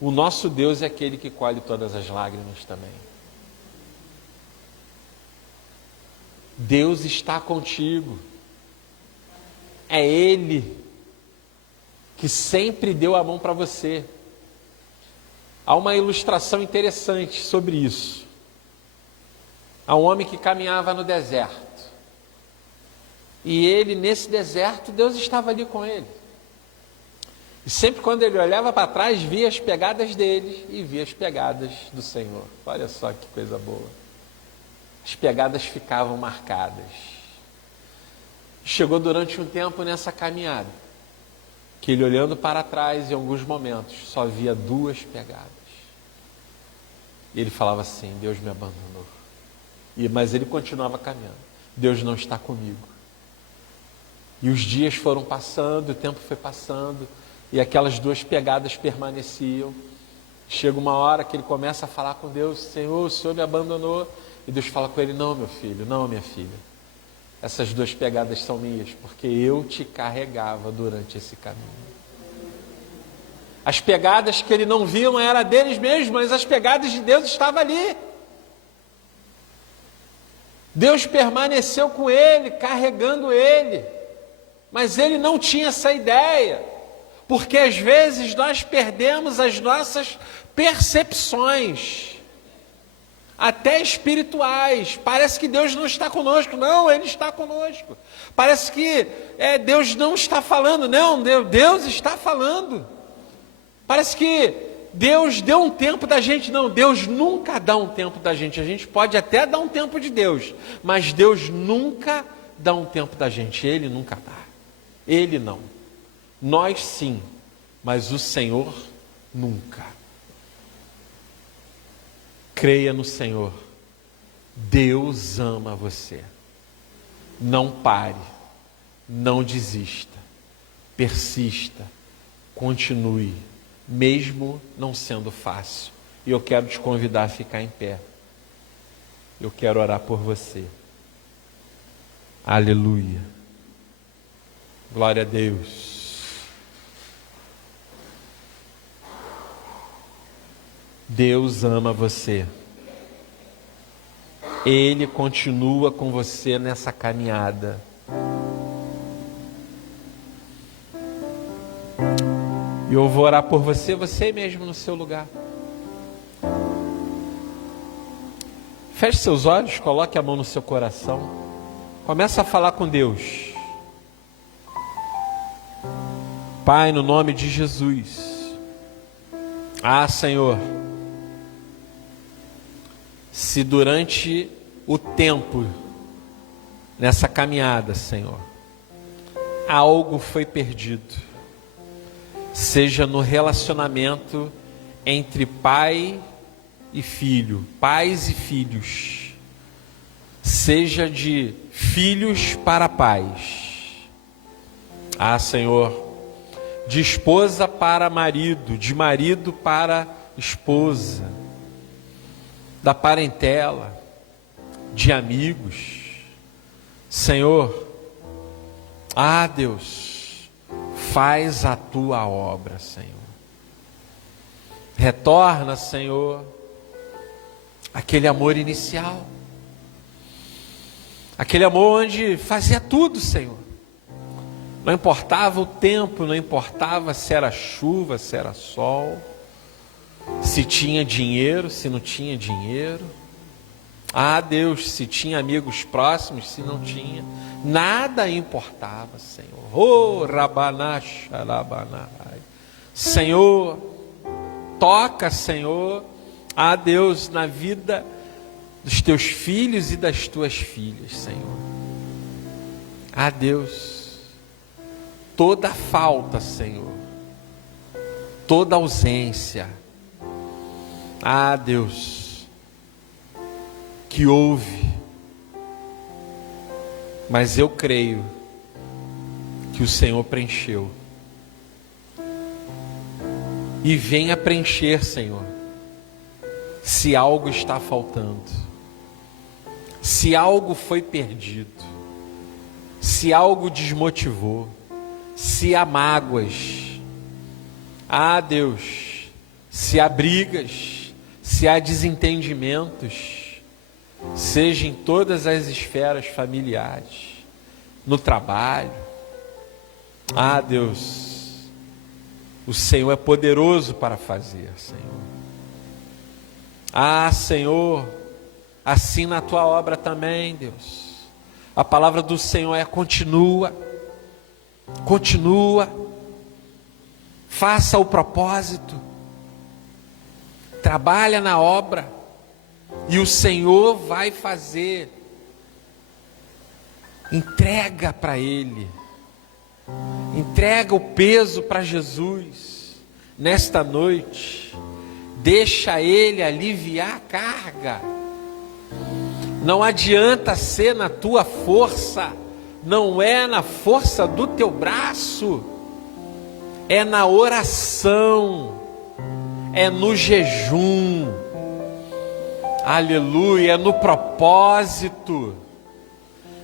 O nosso Deus é aquele que colhe todas as lágrimas também. Deus está contigo. É Ele que sempre deu a mão para você. Há uma ilustração interessante sobre isso. Há um homem que caminhava no deserto. E ele, nesse deserto, Deus estava ali com ele. E sempre quando ele olhava para trás, via as pegadas dele e via as pegadas do Senhor. Olha só que coisa boa. As pegadas ficavam marcadas. Chegou durante um tempo nessa caminhada, que ele olhando para trás, em alguns momentos, só via 2 pegadas. E ele falava assim: Deus me abandonou. Mas ele continuava caminhando. Deus não está comigo. E os dias foram passando, o tempo foi passando, e aquelas 2 pegadas permaneciam. Chega uma hora que ele começa a falar com Deus: Senhor, o Senhor me abandonou. E Deus fala com ele: não, meu filho, não, minha filha. Essas 2 pegadas são minhas, porque eu te carregava durante esse caminho. As pegadas que ele não viu não eram deles mesmos, mas as pegadas de Deus estavam ali. Deus permaneceu com ele, carregando ele, mas ele não tinha essa ideia, porque às vezes nós perdemos as nossas percepções, até espirituais. Parece que Deus não está conosco. Não, Ele está conosco. Parece que Deus não está falando. Não, Deus está falando. Parece que Deus deu um tempo da gente. Não, Deus nunca dá um tempo da gente. A gente pode até dar um tempo de Deus, mas Deus nunca dá um tempo da gente. Ele nunca dá. Ele não. Nós sim, mas o Senhor nunca. Creia no Senhor. Deus ama você. Não pare, não desista, persista, continue, mesmo não sendo fácil. E eu quero te convidar a ficar em pé. Eu quero orar por você. Aleluia. Glória a Deus. Deus ama você. Ele continua com você nessa caminhada. E eu vou orar por você, você mesmo no seu lugar. Feche seus olhos, coloque a mão no seu coração. Começa a falar com Deus. Pai, no nome de Jesus. Senhor, se durante o tempo, nessa caminhada, Senhor, algo foi perdido, seja no relacionamento entre pai e filho, pais e filhos, seja de filhos para pais, Senhor, de esposa para marido, de marido para esposa, da parentela, de amigos, Senhor, Deus, faz a tua obra, Senhor. Retorna, Senhor, aquele amor inicial, aquele amor onde fazia tudo, Senhor. Não importava o tempo, não importava se era chuva, se era sol, se tinha dinheiro, se não tinha dinheiro. Deus, se tinha amigos próximos, se não tinha, nada importava, Senhor. Senhor, toca, Senhor, Deus, na vida dos teus filhos e das tuas filhas, Senhor. Deus, toda falta, Senhor, toda ausência, Deus, que houve, mas eu creio que o Senhor preencheu, e venha preencher, Senhor, se algo está faltando, se algo foi perdido, se algo desmotivou, se há mágoas, Deus, se há brigas, se há desentendimentos, seja em todas as esferas familiares, no trabalho, Deus, o Senhor é poderoso para fazer, Senhor. Senhor, assim na tua obra também, Deus. A palavra do Senhor é continua, faça o propósito, trabalha na obra, e o Senhor vai fazer. Entrega para Ele, entrega o peso para Jesus nesta noite, deixa Ele aliviar a carga. Não adianta ser na tua força, não é na força do teu braço, é na oração, é no jejum, aleluia, é no propósito,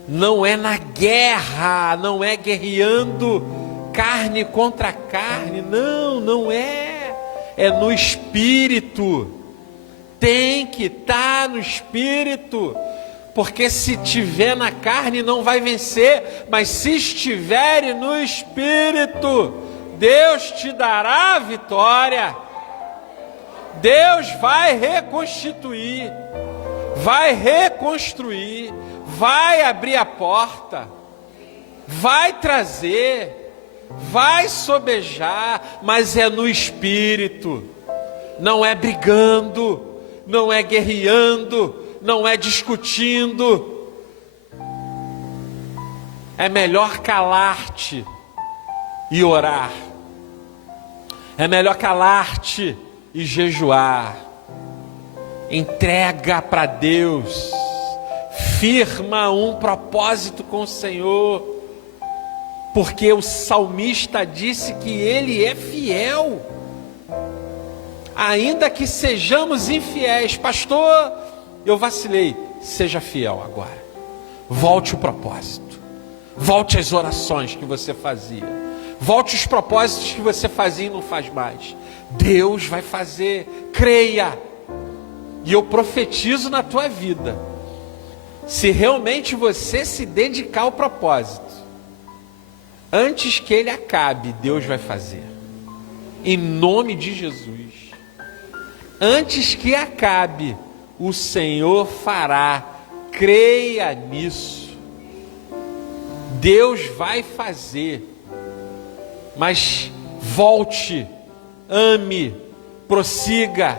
não é na guerra, não é guerreando carne contra carne, não é, é no Espírito, tem que estar no Espírito, porque se tiver na carne não vai vencer, mas se estiver no Espírito, Deus te dará a vitória. Deus vai reconstituir, vai reconstruir, vai abrir a porta, vai trazer, vai sobejar, mas é no Espírito, não é brigando, não é guerreando, não é discutindo. É melhor calar-te e orar, é melhor calar-te e jejuar. Entrega para Deus, firma um propósito com o Senhor, porque o salmista disse que Ele é fiel, ainda que sejamos infiéis. Pastor, eu vacilei, seja fiel agora, volte o propósito, volte as orações que você fazia, volte os propósitos que você fazia e não faz mais. Deus vai fazer, creia, e eu profetizo na tua vida, se realmente você se dedicar ao propósito, antes que ele acabe, Deus vai fazer, em nome de Jesus. Antes que acabe, o Senhor fará. Creia nisso. Deus vai fazer. Mas volte, ame, prossiga,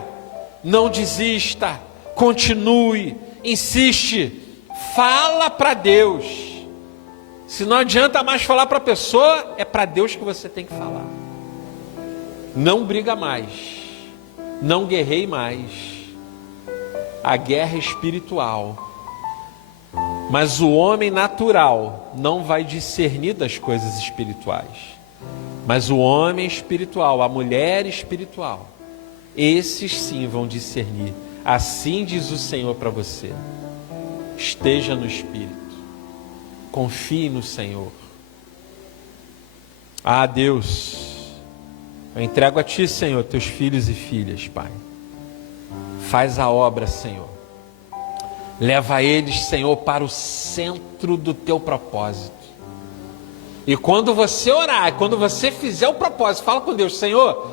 não desista, continue, insiste, fala para Deus. Se não adianta mais falar para a pessoa, é para Deus que você tem que falar. Não briga mais, não guerreie mais. A guerra é espiritual. Mas o homem natural não vai discernir das coisas espirituais. Mas o homem espiritual, a mulher espiritual, esses sim vão discernir. Assim diz o Senhor para você. Esteja no Espírito. Confie no Senhor. Ah, Deus, eu entrego a Ti, Senhor, Teus filhos e filhas, Pai. Faz a obra, Senhor. Leva eles, Senhor, para o centro do Teu propósito. E quando você orar, quando você fizer o propósito, fala com Deus, Senhor,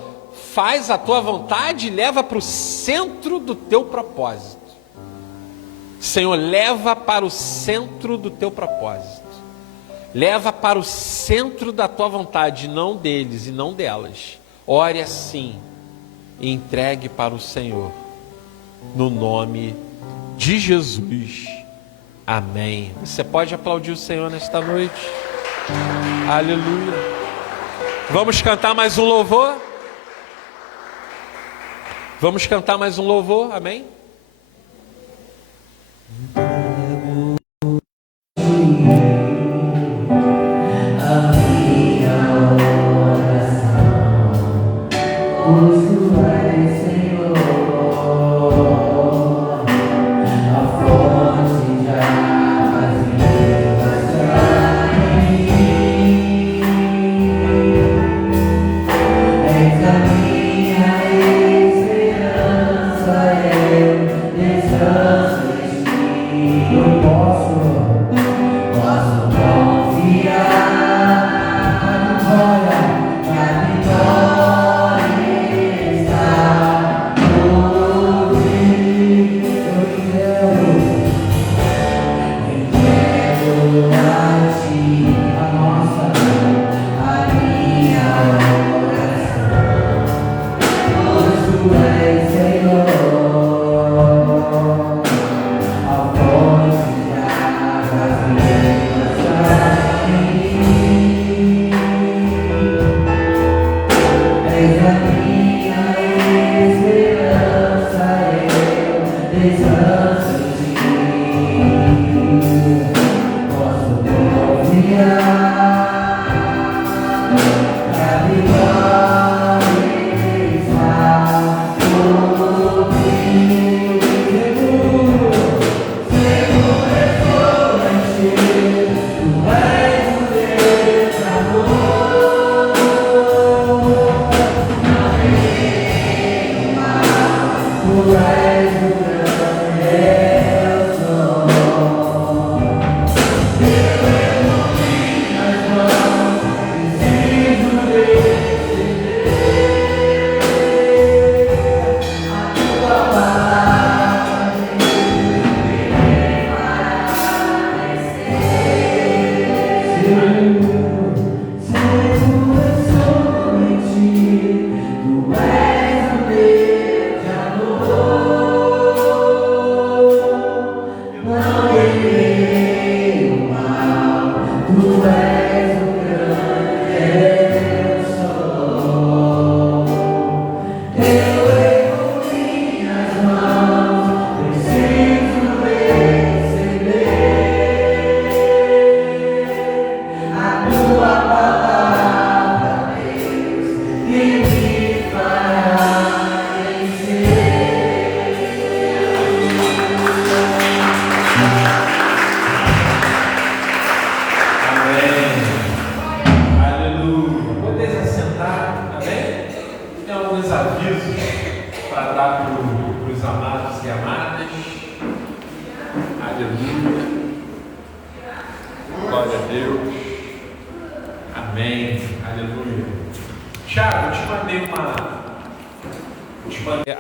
faz a Tua vontade e leva para o centro do Teu propósito. Senhor, leva para o centro do Teu propósito. Leva para o centro da Tua vontade, não deles e não delas. Ore assim e entregue para o Senhor. No nome de Jesus. Amém. Você pode aplaudir o Senhor nesta noite? Aleluia. Vamos cantar mais um louvor? Vamos cantar mais um louvor? Amém?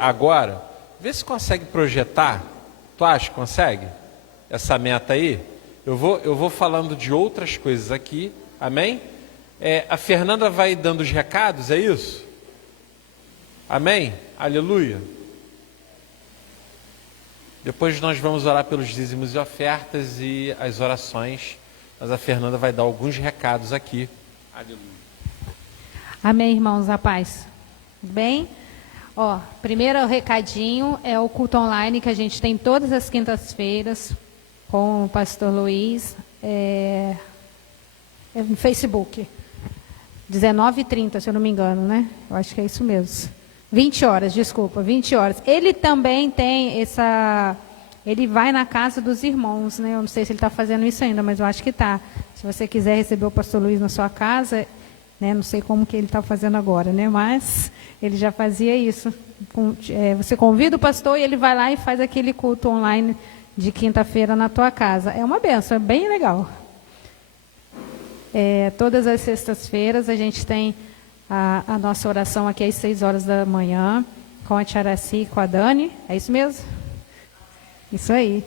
Agora, vê se consegue projetar Tu acha que consegue? Essa meta aí? Eu vou falando de outras coisas aqui, amém? A Fernanda vai dando os recados, é isso? Amém? Aleluia. Depois nós vamos orar pelos dízimos e ofertas e as orações, mas a Fernanda vai dar alguns recados aqui. Aleluia. Amém, irmãos, a paz. Bem, primeiro recadinho é o culto online que a gente tem todas as quintas-feiras com o pastor Luiz, no Facebook, 19h30, se eu não me engano, né? Eu acho que é isso mesmo. 20 horas. Ele também tem ele vai na casa dos irmãos, né? Eu não sei se ele está fazendo isso ainda, mas eu acho que está. Se você quiser receber o pastor Luiz na sua casa, né? Não sei como que ele está fazendo agora, né? Mas ele já fazia isso. Você convida o pastor e ele vai lá e faz aquele culto online de quinta-feira na tua casa. É uma benção, é bem legal. Todas as sextas-feiras a gente tem a nossa oração aqui às 6 horas da manhã, com a Tia Araci e com a Dani. É isso mesmo? Isso aí.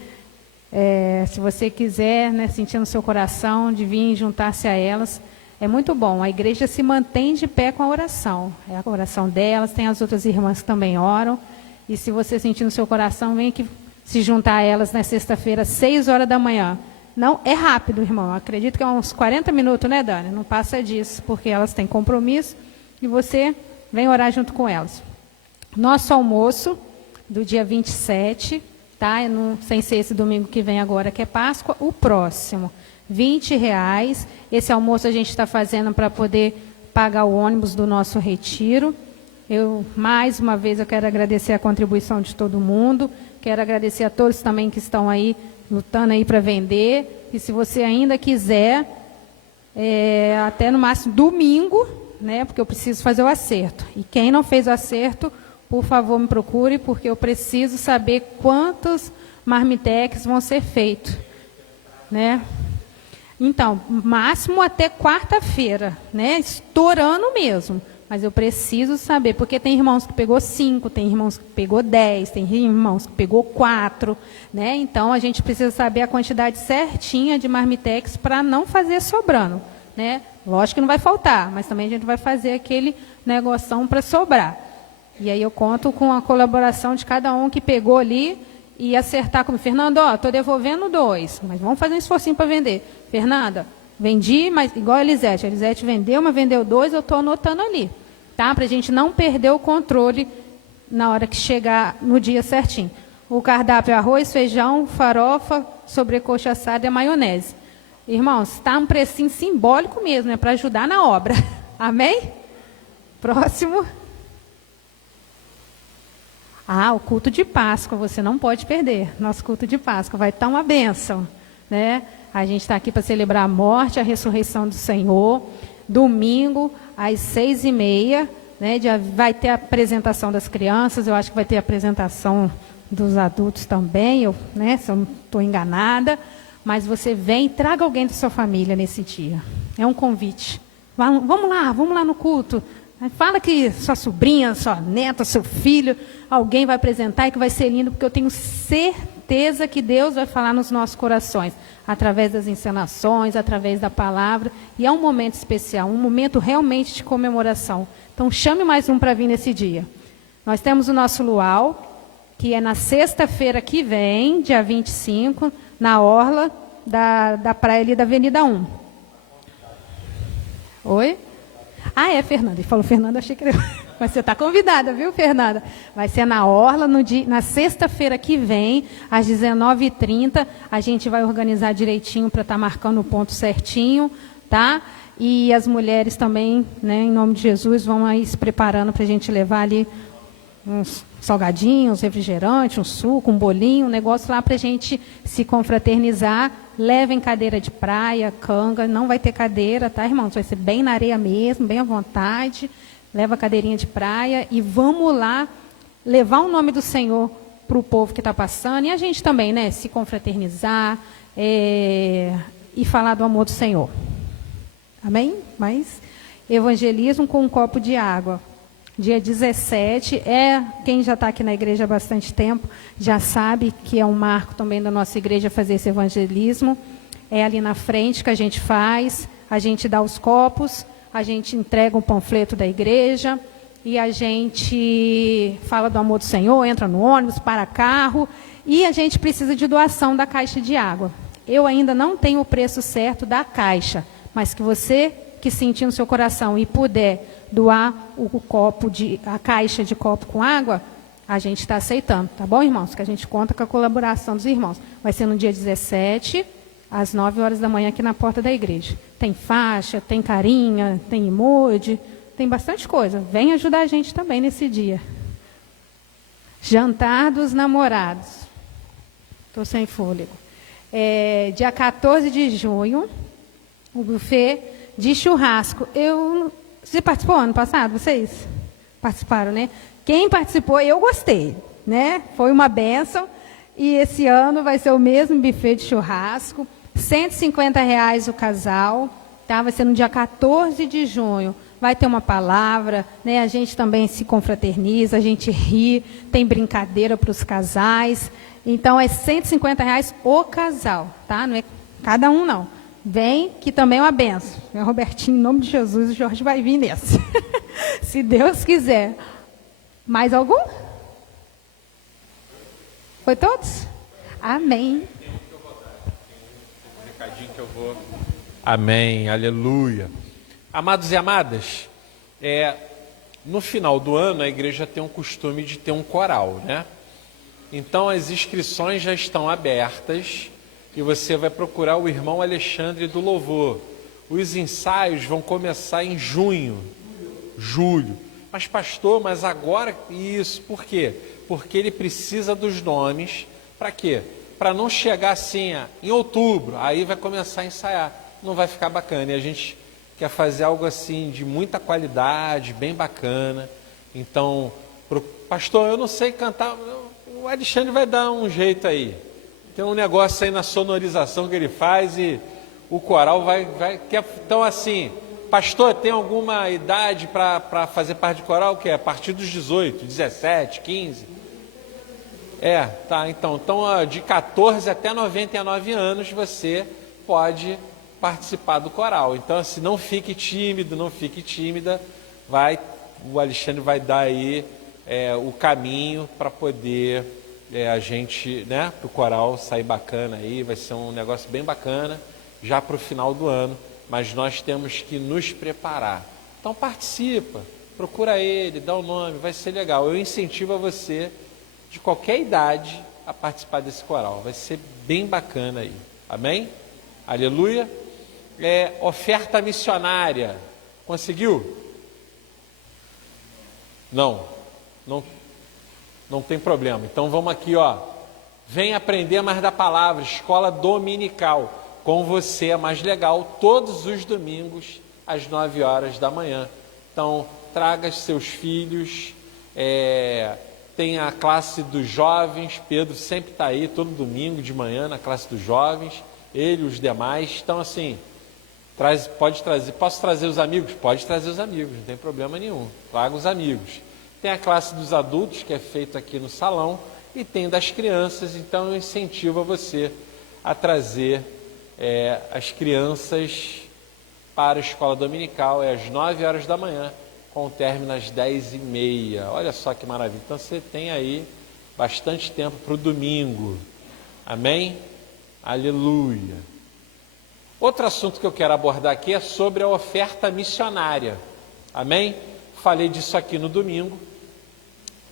Se você quiser, né, sentir no seu coração de vir juntar-se a elas, é muito bom. A igreja se mantém de pé com a oração. É a oração delas, tem as outras irmãs que também oram. E se você sentir no seu coração, vem aqui se juntar a elas na sexta-feira, às 6 horas da manhã. Não, é rápido, irmão. Acredito que é uns 40 minutos, né, Dani? Não passa disso, porque elas têm compromisso e você vem orar junto com elas. Nosso almoço do dia 27, tá? Sem ser esse domingo que vem agora, que é Páscoa, o próximo. R$20. Esse almoço a gente está fazendo para poder pagar o ônibus do nosso retiro. Mais uma vez, eu quero agradecer a contribuição de todo mundo. Quero agradecer a todos também que estão aí lutando aí para vender. E se você ainda quiser, até no máximo domingo, né? Porque eu preciso fazer o acerto. E quem não fez o acerto, por favor, me procure, porque eu preciso saber quantos marmitex vão ser feitos, né? Então, máximo até quarta-feira, né? Estourando mesmo. Mas eu preciso saber, porque tem irmãos que pegou 5, tem irmãos que pegou 10, tem irmãos que pegou 4, né? Então, a gente precisa saber a quantidade certinha de marmitex para não fazer sobrando, né? Lógico que não vai faltar, mas também a gente vai fazer aquele negoção para sobrar. E aí eu conto com a colaboração de cada um que pegou ali e acertar como, Fernando, estou devolvendo 2, mas vamos fazer um esforcinho para vender. Fernanda, vendi, mas igual a Elisete. A Elisete vendeu, mas vendeu 2, eu estou anotando ali. Tá? Para a gente não perder o controle na hora que chegar no dia certinho. O cardápio é arroz, feijão, farofa, sobrecoxa assada e maionese. Irmãos, está um precinho simbólico mesmo, para ajudar na obra. Amém? Próximo. O culto de Páscoa, você não pode perder. Nosso culto de Páscoa vai estar uma bênção, né? A gente está aqui para celebrar a morte, a ressurreição do Senhor. Domingo, às 6h30, né? Vai ter a apresentação das crianças, eu acho que vai ter a apresentação dos adultos também, né? Se eu não estou enganada. Mas você vem e traga alguém da sua família nesse dia. É um convite. Vamos lá no culto. Fala que sua sobrinha, sua neta, seu filho, alguém vai apresentar e que vai ser lindo, porque eu tenho certeza que Deus vai falar nos nossos corações, através das encenações, através da palavra, e é um momento especial, um momento realmente de comemoração. Então, chame mais um para vir nesse dia. Nós temos o nosso luau, que é na sexta-feira que vem, dia 25, na orla da praia ali da Avenida 1. Oi? Fernanda. Ele falou, Fernanda, achei que ele... Mas você está convidada, viu, Fernanda? Vai ser na orla, na sexta-feira que vem, às 19h30. A gente vai organizar direitinho para estar marcando o ponto certinho, tá? E as mulheres também, né, em nome de Jesus, vão aí se preparando para a gente levar ali uns salgadinhos, refrigerante, um suco, um bolinho, um negócio lá para a gente se confraternizar. Levem cadeira de praia, canga, não vai ter cadeira, tá, irmãos? Vai ser bem na areia mesmo, bem à vontade. Leva a cadeirinha de praia e vamos lá levar o nome do Senhor para o povo que está passando. E a gente também, né, se confraternizar e falar do amor do Senhor. Amém? Mas evangelismo com um copo de água. Dia 17, quem já está aqui na igreja há bastante tempo, já sabe que é um marco também da nossa igreja fazer esse evangelismo. É ali na frente que a gente faz, a gente dá os copos, a gente entrega um panfleto da igreja, e a gente fala do amor do Senhor, entra no ônibus, para carro, e a gente precisa de doação da caixa de água. Eu ainda não tenho o preço certo da caixa, mas que você que sentir no seu coração e puder doar a caixa de copo com água, a gente está aceitando, tá bom, irmãos? Que a gente conta com a colaboração dos irmãos. Vai ser no dia 17, às 9 horas da manhã, aqui na porta da igreja. Tem faixa, tem carinha, tem emoji, tem bastante coisa. Vem ajudar a gente também nesse dia. Jantar dos namorados. Estou sem fôlego. Dia 14 de junho, o buffet de churrasco. Você participou ano passado? Vocês participaram, né? Quem participou, eu gostei, né? Foi uma bênção. E esse ano vai ser o mesmo buffet de churrasco. R$150 o casal. Tá? Vai ser no dia 14 de junho. Vai ter uma palavra, né? A gente também se confraterniza, a gente ri, tem brincadeira para os casais. Então, é R$150 o casal, tá? Não é cada um, não. Vem, que também é uma benção. Robertinho, em nome de Jesus, o Jorge vai vir nesse. Se Deus quiser. Mais algum? Foi todos? Amém. Tem um recadinho que eu vou. Amém, aleluia. Amados e amadas, no final do ano a igreja tem um costume de ter um coral, né? Então as inscrições já estão abertas e você vai procurar o irmão Alexandre do Louvor. Os ensaios vão começar em julho. Mas pastor, mas agora isso, por quê? Porque ele precisa dos nomes, para quê? Para não chegar assim, em outubro, aí vai começar a ensaiar, não vai ficar bacana. E a gente quer fazer algo assim de muita qualidade, bem bacana. Então, pastor, eu não sei cantar, o Alexandre vai dar um jeito aí. Tem um negócio aí na sonorização que ele faz e o coral vai então assim, pastor, tem alguma idade para fazer parte de coral? Que é a partir dos 18, 17, 15? Tá, então de 14 até 99 anos você pode participar do coral. Então, assim, não fique tímido, não fique tímida, o Alexandre vai dar aí o caminho para poder a gente, né, para o coral sair bacana aí, vai ser um negócio bem bacana, já para o final do ano, mas nós temos que nos preparar. Então participa, procura ele, dá o nome, vai ser legal. Eu incentivo a você, de qualquer idade, a participar desse coral, vai ser bem bacana aí, amém? Aleluia. Oferta missionária, conseguiu? Não tem problema. Então vamos aqui, vem aprender mais da palavra, escola dominical, com você é mais legal, todos os domingos, às 9 horas da manhã. Então, traga seus filhos, tem a classe dos jovens, Pedro sempre está aí, todo domingo de manhã, na classe dos jovens, ele e os demais. Então, assim, pode trazer, posso trazer os amigos? Pode trazer os amigos, não tem problema nenhum, traga os amigos. Tem a classe dos adultos, que é feita aqui no salão, e tem das crianças. Então eu incentivo a você a trazer as crianças para a escola dominical, às 9 horas da manhã, com o término às 10h30. Olha só que maravilha. Então você tem aí bastante tempo para o domingo. Amém? Aleluia. Outro assunto que eu quero abordar aqui é sobre a oferta missionária. Amém? Falei disso aqui no domingo.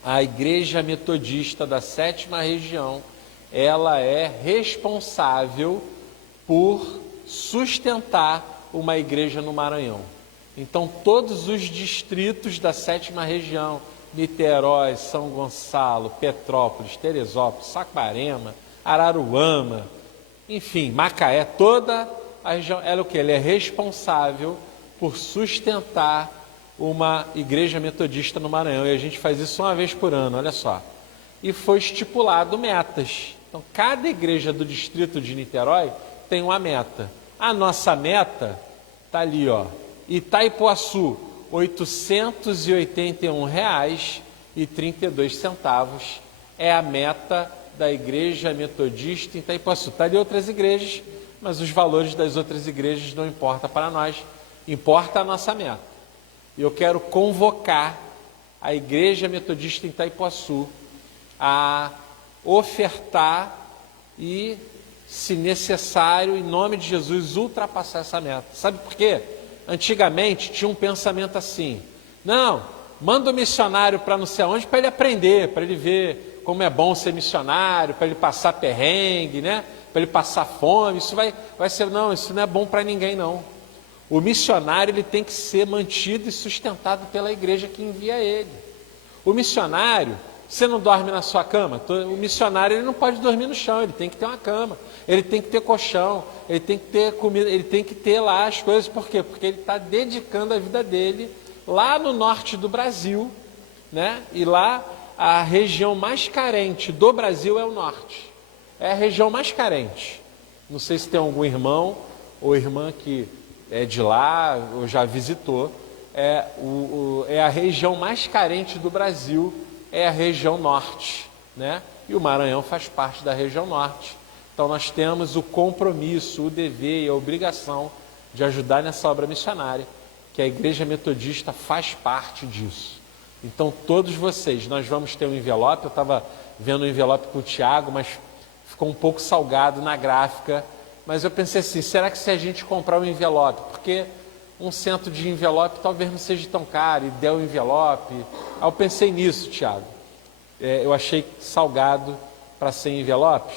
A Igreja Metodista da 7ª Região, ela é responsável por sustentar uma igreja no Maranhão. Então, todos os distritos da 7ª Região, Niterói, São Gonçalo, Petrópolis, Teresópolis, Saquarema, Araruama, enfim, Macaé, toda a região, ela é responsável por sustentar uma igreja metodista no Maranhão, e a gente faz isso uma vez por ano, olha só. E foi estipulado metas. Então, cada igreja do distrito de Niterói tem uma meta. A nossa meta está ali, Itaipuaçu, R$881,32 é a meta da Igreja Metodista em Itaipuaçu. Está de outras igrejas, mas os valores das outras igrejas não importam para nós, importa a nossa meta. E eu quero convocar a Igreja Metodista em Itaipuaçu a ofertar e, se necessário, em nome de Jesus, ultrapassar essa meta. Sabe por quê? Antigamente tinha um pensamento assim: não, manda o missionário para não sei aonde para ele aprender, para ele ver como é bom ser missionário, para ele passar perrengue, né? Para ele passar fome. Isso vai ser, não, isso não é bom para ninguém, não. O missionário, ele tem que ser mantido e sustentado pela igreja que envia ele. O missionário, você não dorme na sua cama? O missionário, ele não pode dormir no chão, ele tem que ter uma cama, ele tem que ter colchão, ele tem que ter comida, ele tem que ter lá as coisas. Por quê? Porque ele está dedicando a vida dele lá no norte do Brasil, né? E lá a região mais carente do Brasil é o norte. É a região mais carente. Não sei se tem algum irmão ou irmã que é de lá ou já visitou. É a região mais carente do Brasil, é a região norte, né? E o Maranhão faz parte da região norte. Então nós temos o compromisso, o dever e a obrigação de ajudar nessa obra missionária, que a Igreja Metodista faz parte disso. Então todos vocês, nós vamos ter um envelope. Eu estava vendo o envelope com o Tiago, mas ficou um pouco salgado na gráfica. Mas eu pensei assim, será que se a gente comprar um envelope, porque um cento de envelope talvez não seja tão caro, e der o envelope. Aí eu pensei nisso, Tiago. Eu achei salgado para 100 envelopes.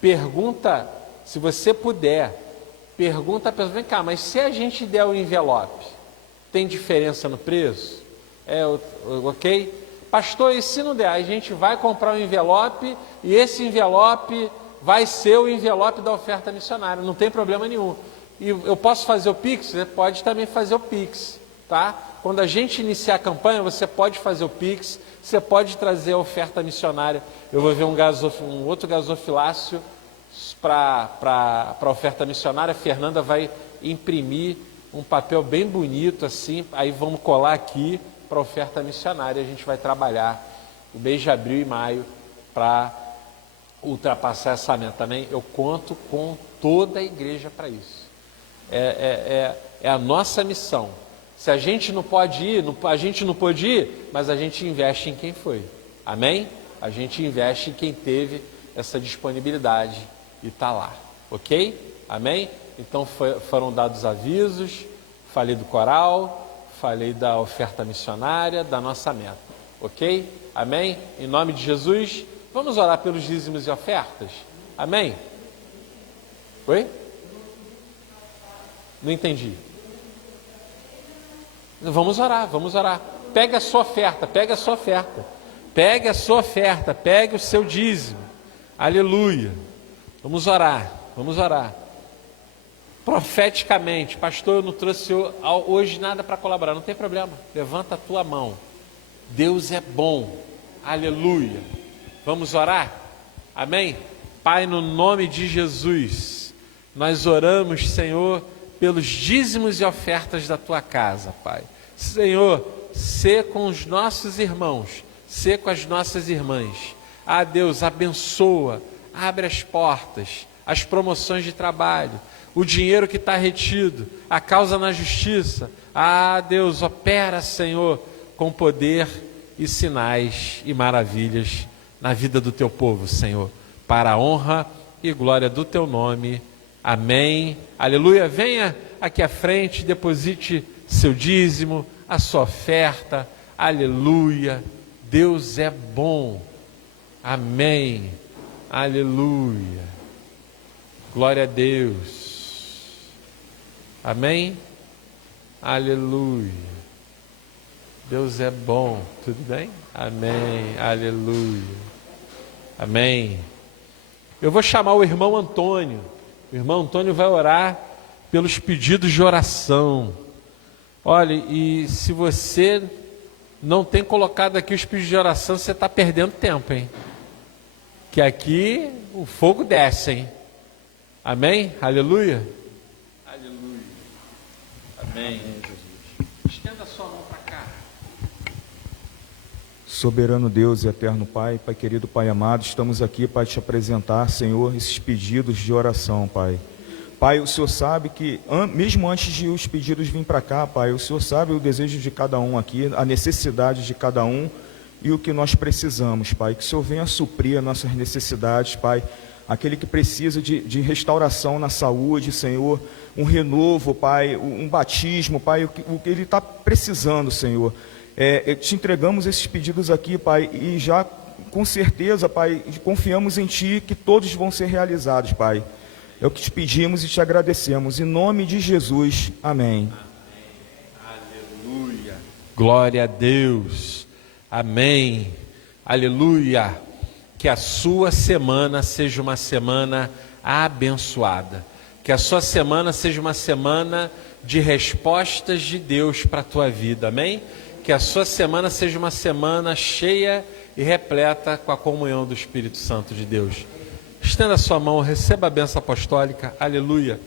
Pergunta, se você puder, pergunta a pessoa: vem cá, mas se a gente der o envelope, tem diferença no preço? Ok? Pastor, e se não der? A gente vai comprar um envelope e esse envelope vai ser o envelope da oferta missionária, não tem problema nenhum. E eu posso fazer o Pix? Você pode também fazer o Pix, tá? Quando a gente iniciar a campanha, você pode fazer o Pix, você pode trazer a oferta missionária. Eu vou ver um outro gasofilácio para a oferta missionária. A Fernanda vai imprimir um papel bem bonito assim, aí vamos colar aqui para a oferta missionária. A gente vai trabalhar o mês de abril e maio para ultrapassar essa meta também. Eu conto com toda a igreja para isso. É a nossa missão. Se a gente não pode ir, a gente não pôde ir, mas a gente investe em quem foi. Amém? A gente investe em quem teve essa disponibilidade e está lá. Ok? Amém? Então foram dados avisos, falei do coral, falei da oferta missionária, da nossa meta. Ok? Amém? Em nome de Jesus, vamos orar pelos dízimos e ofertas? Amém? Oi? Não entendi. Vamos orar, vamos orar. Pega a sua oferta, pega a sua oferta. Pegue a sua oferta, pegue o seu dízimo. Aleluia. Vamos orar, vamos orar. Profeticamente, pastor, eu não trouxe hoje nada para colaborar. Não tem problema, levanta a tua mão. Deus é bom. Aleluia. Vamos orar? Amém? Pai, no nome de Jesus, nós oramos, Senhor, pelos dízimos e ofertas da tua casa, Pai. Senhor, sê com os nossos irmãos, sê com as nossas irmãs. Ah, Deus, abençoa, abre as portas, as promoções de trabalho, o dinheiro que está retido, a causa na justiça. Ah, Deus, opera, Senhor, com poder e sinais e maravilhas na vida do teu povo, Senhor, para a honra e glória do teu nome. Amém. Aleluia. Venha aqui à frente, deposite seu dízimo, a sua oferta. Aleluia. Deus é bom. Amém. Aleluia. Glória a Deus. Amém. Aleluia. Deus é bom. Tudo bem? Amém. Aleluia. Amém. Eu vou chamar o irmão Antônio. O irmão Antônio vai orar pelos pedidos de oração. Olha, e se você não tem colocado aqui os pedidos de oração, você está perdendo tempo, hein? Que aqui o fogo desce, hein? Amém? Aleluia? Aleluia. Amém. Amém, Jesus. Soberano Deus e eterno Pai, Pai querido, Pai amado, estamos aqui para te apresentar, Senhor, esses pedidos de oração, Pai. Pai, o Senhor sabe que, mesmo antes de os pedidos virem para cá, Pai, o Senhor sabe o desejo de cada um aqui, a necessidade de cada um e o que nós precisamos, Pai. Que o Senhor venha suprir as nossas necessidades, Pai. Aquele que precisa de restauração na saúde, Senhor, um renovo, Pai, um batismo, Pai, o que ele está precisando, Senhor. Te entregamos esses pedidos aqui, Pai, e já com certeza, Pai, confiamos em Ti que todos vão ser realizados, Pai. É o que te pedimos e te agradecemos. Em nome de Jesus, amém. Aleluia. Glória a Deus. Amém. Aleluia. Que a sua semana seja uma semana abençoada. Que a sua semana seja uma semana de respostas de Deus para a tua vida. Amém? Que a sua semana seja uma semana cheia e repleta com a comunhão do Espírito Santo de Deus. Estenda a sua mão, receba a bênção apostólica. Aleluia.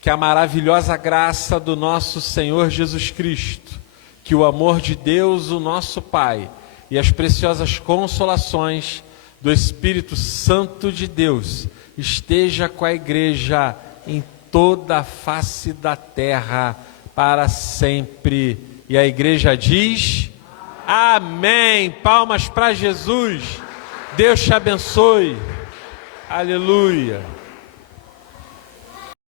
Que a maravilhosa graça do nosso Senhor Jesus Cristo, que o amor de Deus, o nosso Pai, e as preciosas consolações do Espírito Santo de Deus esteja com a igreja em toda a face da terra para sempre. E a igreja diz: amém. Palmas para Jesus. Deus te abençoe. Aleluia.